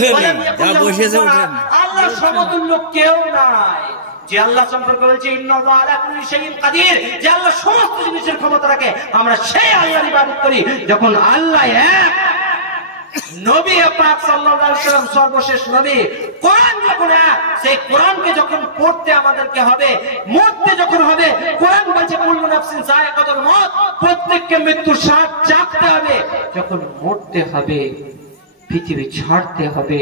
আল্লাহ সমতুল্য কেউ নাই। যে আল্লাহ সম্পর্কে বলছে ইন্নাল্লাহা আলা কুল্লি শাইইন কাদির, যে আল্লাহ সমস্ত জিনিসের ক্ষমতা রাখে, আমরা সেই আল্লাহর ইবাদত করি। যখন আল্লাহ এক, নবী পাক সাল্লাল্লাহু আলাইহি ওয়াসাল্লাম সর্বশেষ নবী, কোরআন যখন এক, সেই কোরআনকে যখন পড়তে আমাদেরকে হবে, মরতে যখন হবে, কোরআন বলছে কুল্লু নাফসিন যায়কাতুল মউত, প্রত্যেককে মৃত্যুর স্বাদ চাখতে হবে। যখন মরতে হবে, পৃথিবী ছাড়তে হবে,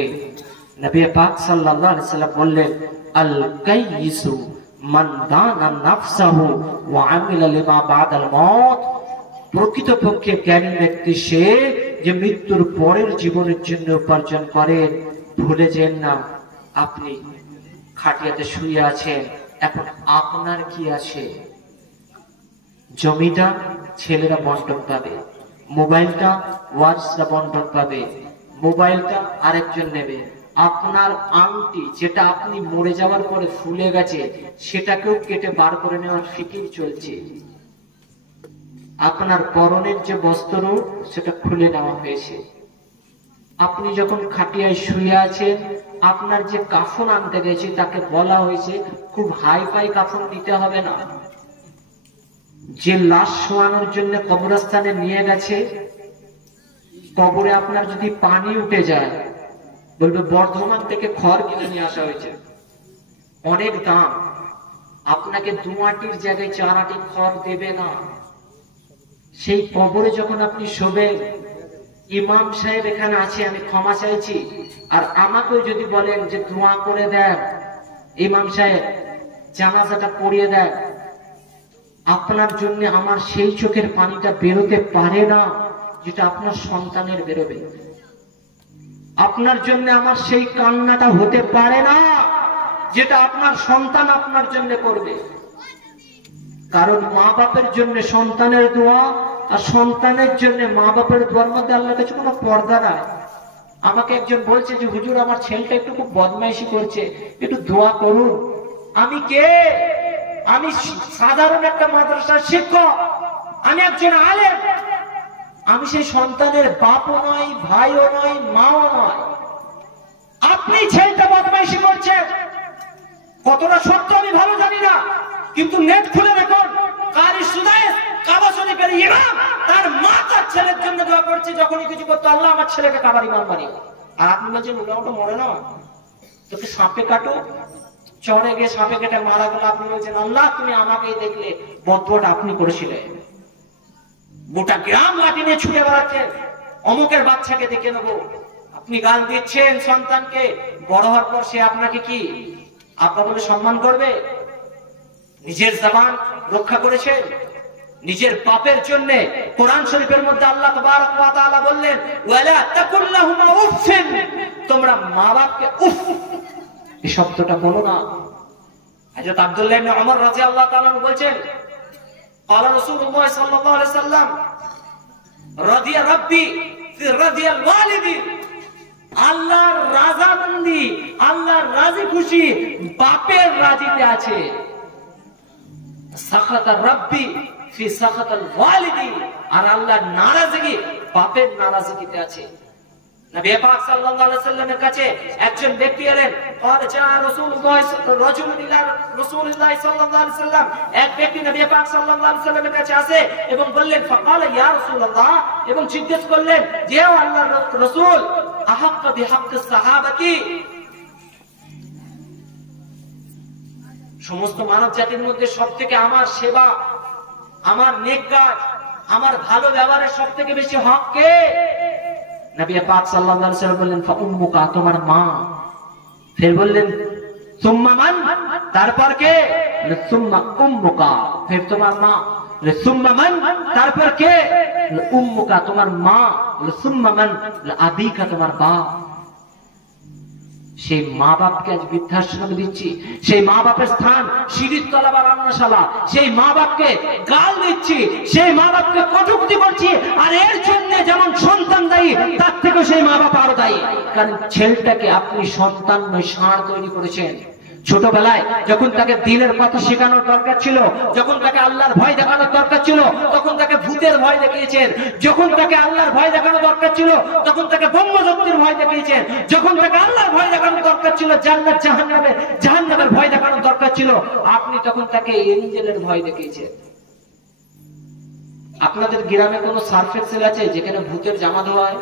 নবী পাক সাল্লাল্লাহু আলাইহি ওয়াসাল্লাম বললেন আল কাইয়িসু মান দানা নাফসাহু ওয়া আমিলা লিমা বাদাল মউত, প্রকৃতপক্ষে জ্ঞানী ব্যক্তি সে যে মৃত্যুর পরের জীবনের জন্য উপার্জন করেন। ভুলে যেন না, আপনি খাটিয়াতে শুয়ে আছেন, এখন আপনার কি আছে? জমিটা ছেলেরা বন্টন পাবে, মোবাইলটা ওয়ার্সরা বন্টন পাবে, মোবাইলটা আরেকজন নেবে, আপনার আংটি যেটা আপনি মরে যাওয়ার পরে ফুলে গেছে সেটাকেও কেটে বার করে নেওয়ার ফিকির চলছে, আপনার পরনের যে বস্ত্র সেটা খুলে নেওয়া হয়েছে। আপনি যখন খাটিয়ায় শুয়ে আছেন, আপনার যে কাফন আনতে গেছে তাকে বলা হয়েছে খুব হাই ফাই কাফন নিতে হবে না। যে লাশ শোয়ানোর জন্য কবরস্থানে নিয়ে গেছে, কবরে আপনার যদি পানি উঠে যায়, বলবে বর্ধমান থেকে খড় কিনে নিয়ে আসা হয়েছে, অনেক দাম, আপনাকে 2 আটির জায়গায় 4 আটি খড় দেবে না। সেই কবরে যখন আপনি শোবেন, ইমাম সাহেব এখানে আছে, আমি ক্ষমা চাইছি, আর আমাকেও যদি বলেন যে দোয়া করে দেন, ইমাম সাহেব জানাজাটা পড়িয়ে দেন, আপনার জন্য আমার সেই চোখের পানিটা বেরোতে পারে না যেটা আপনার সন্তানের বেরোবে, আপনার জন্য আমার সেই কান্নাটা হতে পারে না যেটা আপনার সন্তান আপনার জন্য করবে। কারণ মা বাপের জন্য সন্তানের দোয়া আর সন্তানের জন্য মা বাপের দোয়ার মধ্যে আল্লাহর কাছে কোনো পর্দা নাই। আমাকে একজন বলছে যে হুজুর আমার ছেলেটা একটু খুব বদমাইশি করছে, একটু দোয়া করুন। আমি কে? আমি সাধারণ একটা মাদ্রাসার শিক্ষক, আমি একজন আলেম, আমি সেই সন্তানের বাপও নয়, ভাইও নয়, মাও নয়। আপনি ছেলেটা বদমাইশি করছেন, কতটা সত্য আমি ভালো জানি না, কিন্তু নেট খুলে দেখুন, কারি সুদাইস কাবা শরীফের ইমাম তার মা তার ছেলের জন্য দোয়া করছে, যখনই কিছু করতে, আল্লাহ আমার ছেলেকে কাবার ইমাম বানিয়ে। আর আপনি বলছেন ওটা মরে না, তোকে সাপে কাটো, চড়ে গিয়ে সাপে কেটে মারা গেল, আপনি বলছেন আল্লাহ তুমি আমাকেই দেখলে, বদবটা আপনি করেছিলেন। গোটা গ্রাম লাঠি নিয়ে ছুটে বেড়াচ্ছেন, অমুকের বাচ্চাকে দেখে নেবো। আপনি গাল দিচ্ছেন সন্তানকে, বড় হওয়ার পর সে আপনাকে কি আব্বা বলে সম্মান করবে? নিজের জবান রক্ষা করেছেন, নিজের পাপের জন্য কোরআন শরীফের মধ্যে আল্লাহ তাবারক ওয়া তাআলা বললেন ওয়ালা তাকুল্লাহুমা উফিন, তোমরা মা বাপকে উফ এই শব্দটা বলো না। হযরত আব্দুল্লাহ ইবনে ওমর রাদিয়াল্লাহু তাআলা বলছেন قال رسول الله صلى الله عليه وسلم رضي ربي في رضي الوالد, আল্লাহর রাজামন্দি, আল্লাহর রাজি খুশি বাপের রাজিতে আছে। সাখাতা রাব্বি ফি সাখাতাল ওয়ালিদি, আর আল্লাহর নারাজগি বাপের নারাজগিতে আছে। নবী পাক সাল্লাল্লাহু আলাইহি সাল্লামের কাছে একজন ব্যক্তি এলেন, قال جاء رسول الله رجل الى رسول الله صلى الله عليه وسلم, এক ব্যক্তি নবী পাক সাল্লাল্লাহু আলাইহি সাল্লামের কাছে আসে এবং বললেন فقال يا رسول الله, এবং জিজ্ঞেস করলেন যে ও আল্লাহর রাসূল আহাক্কা বিহাক্কি সাহাবাতি, সমস্ত মানব জাতির মধ্যে সবথেকে আমার সেবা, আমার নেক কাজ, আমার ভালো ব্যবহারের সবথেকে বেশি হক কে? নবী পাক সাল্লাল্লাহু আলাইহি ওয়াসাল্লাম বললেন ফাউম্মুকা, তোমার মা। ফের বললেন সুম্মা মান, তারপর কে? সুম্মা উম্মুকা, ফের তোমার মা। সুম্মা মান, তারপর কে? উম্মুকা তোমার মা, সুম্মা মান আবিকা তোমার বাপ। সেই মা বাপকে আজ বৃদ্ধাশ্রমে দিচ্ছি, সেই মা বাপের স্থান সিঁড়ির তলা বা রান্নাশালা, সেই মা বাপকে গাল দিচ্ছি, সেই মা বাপকে কটূক্তি করছি। আর এর জন্য যেমন সন্তান দায়ী, তার থেকেও সেই মা বাপ আরো দায়ী। কারণ ছেলেটাকে আপনি সন্তান নয় ষাঁড় তৈরি করেছেন। ছোটবেলায় যখন তাকে দিনের কথা শেখানোর দরকার ছিল, যখন তাকে আল্লাহর ভয় দেখানোর দরকার ছিল, তখন তাকে ভূতের ভয় দেখিয়েছেন। যখন তাকে আল্লাহর ভয় দেখানো দরকার ছিল, তখন তাকে ব্রহ্মশক্তির ভয় দেখিয়েছেন। যখন তাকে আল্লাহর ভয় দেখানোর দরকার ছিল, জান্নাত জাহান্নামের ভয় দেখানোর দরকার ছিল, আপনি তখন তাকে এঞ্জেলের ভয় দেখিয়েছেন। আপনাদের গ্রামে কোনো সার্ফ এক্সেল আছে যেখানে ভূতের জামা ধোয়া হয়?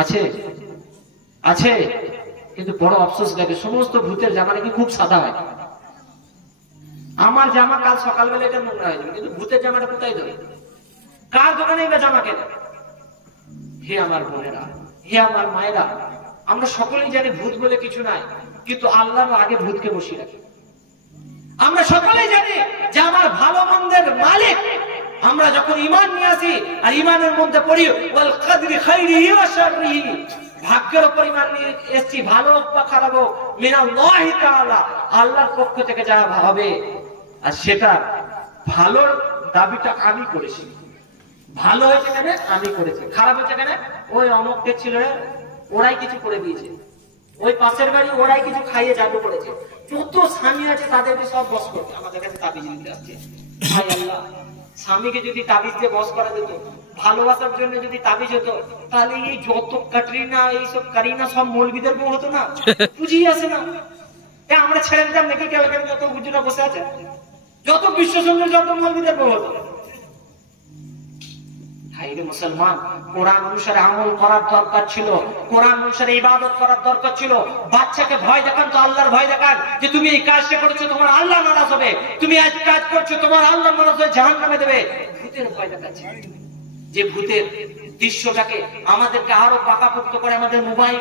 আছে? আছে। কিন্তু বড় আফসোস লাগে, সমস্ত ভূতের জামা নাকি খুব সাদা হয়। আমার জামা কাল সকালবেলা এটা নোংরা হয়ে যাবে, কিন্তু ভূতের জামাটা কোথায় ধরে? কার দোকানে এবার জামা কেনে? হে আমার বোনেরা, হে আমার মায়েরা, আমরা সকলেই জানি ভূত বলে কিছু নাই, কিন্তু আল্লাহর আগে ভূতকে বসিয়ে রাখি। আমরা সকলেই জানি যে আমার ভালো মন্দের মালিক। আমরা যখন ঈমান নিয়ে আসি আর ঈমানের মধ্যে পড়ি ওয়াল কদরি খাইরিহি ওয়া শাররিহি, ভাগ্যের উপর ঈমান নিয়ে এসেছি, ভালো হোক বা খারাপ হোক, মিনাল্লাহি তাআলা, আল্লাহর পক্ষ থেকে যা হবে। আর সেটা ভালোর দাবিটা আমি করেছি। ভালো হয়েছে কেন? আমি করেছি। খারাপ হয়েছে কেন? ওই অমুক দেখছিল ওরাই কিছু করে দিয়েছে, ওই পাশের বাড়ি ওরাই কিছু খাইয়ে জাদু করেছে। যত স্বামী আছে তাদেরকে সব বস করতে আমাদের কাছে তাবিজ নিতে আসছে। ভাই আল্লাহ, স্বামীকে যদি তাবিজ দিয়ে বস করা যেত, ভালোবাসার জন্য যদি তাবিজ হতো, তাহলে এই যত কাটরিনা এইসব কারিনা সব মৌলবীদের বউ হতো না? বুঝিয়ে আসে না? আমরা ছেড়ে দিতাম নাকি? কেউ এখানে যত হুজুরা বসে আছে, যত বিশ্ব সুন্দর যত মৌলবীদের বউ হতো। মুসলমান, কোরআন অনুসারে আমল করার দরকার ছিল, কোরআন অনুসারে ইবাদত করার দরকার ছিল। বাচ্চাকে ভয় দেখান তো আল্লাহর ভয় দেখান, যে তুমি এই কাজটা করেছো তোমার আল্লাহ নারাজ হবে, তুমি আজ কাজ করছো তোমার আল্লাহ নারাজ হয়ে জাহান্নামে দেবে। ভূতের ভয় দেখাচ্ছে, যে ভূতের দৃশ্যটাকে আমাদেরকে আরো পাকাপোক্ত করে আমাদের মোবাইল,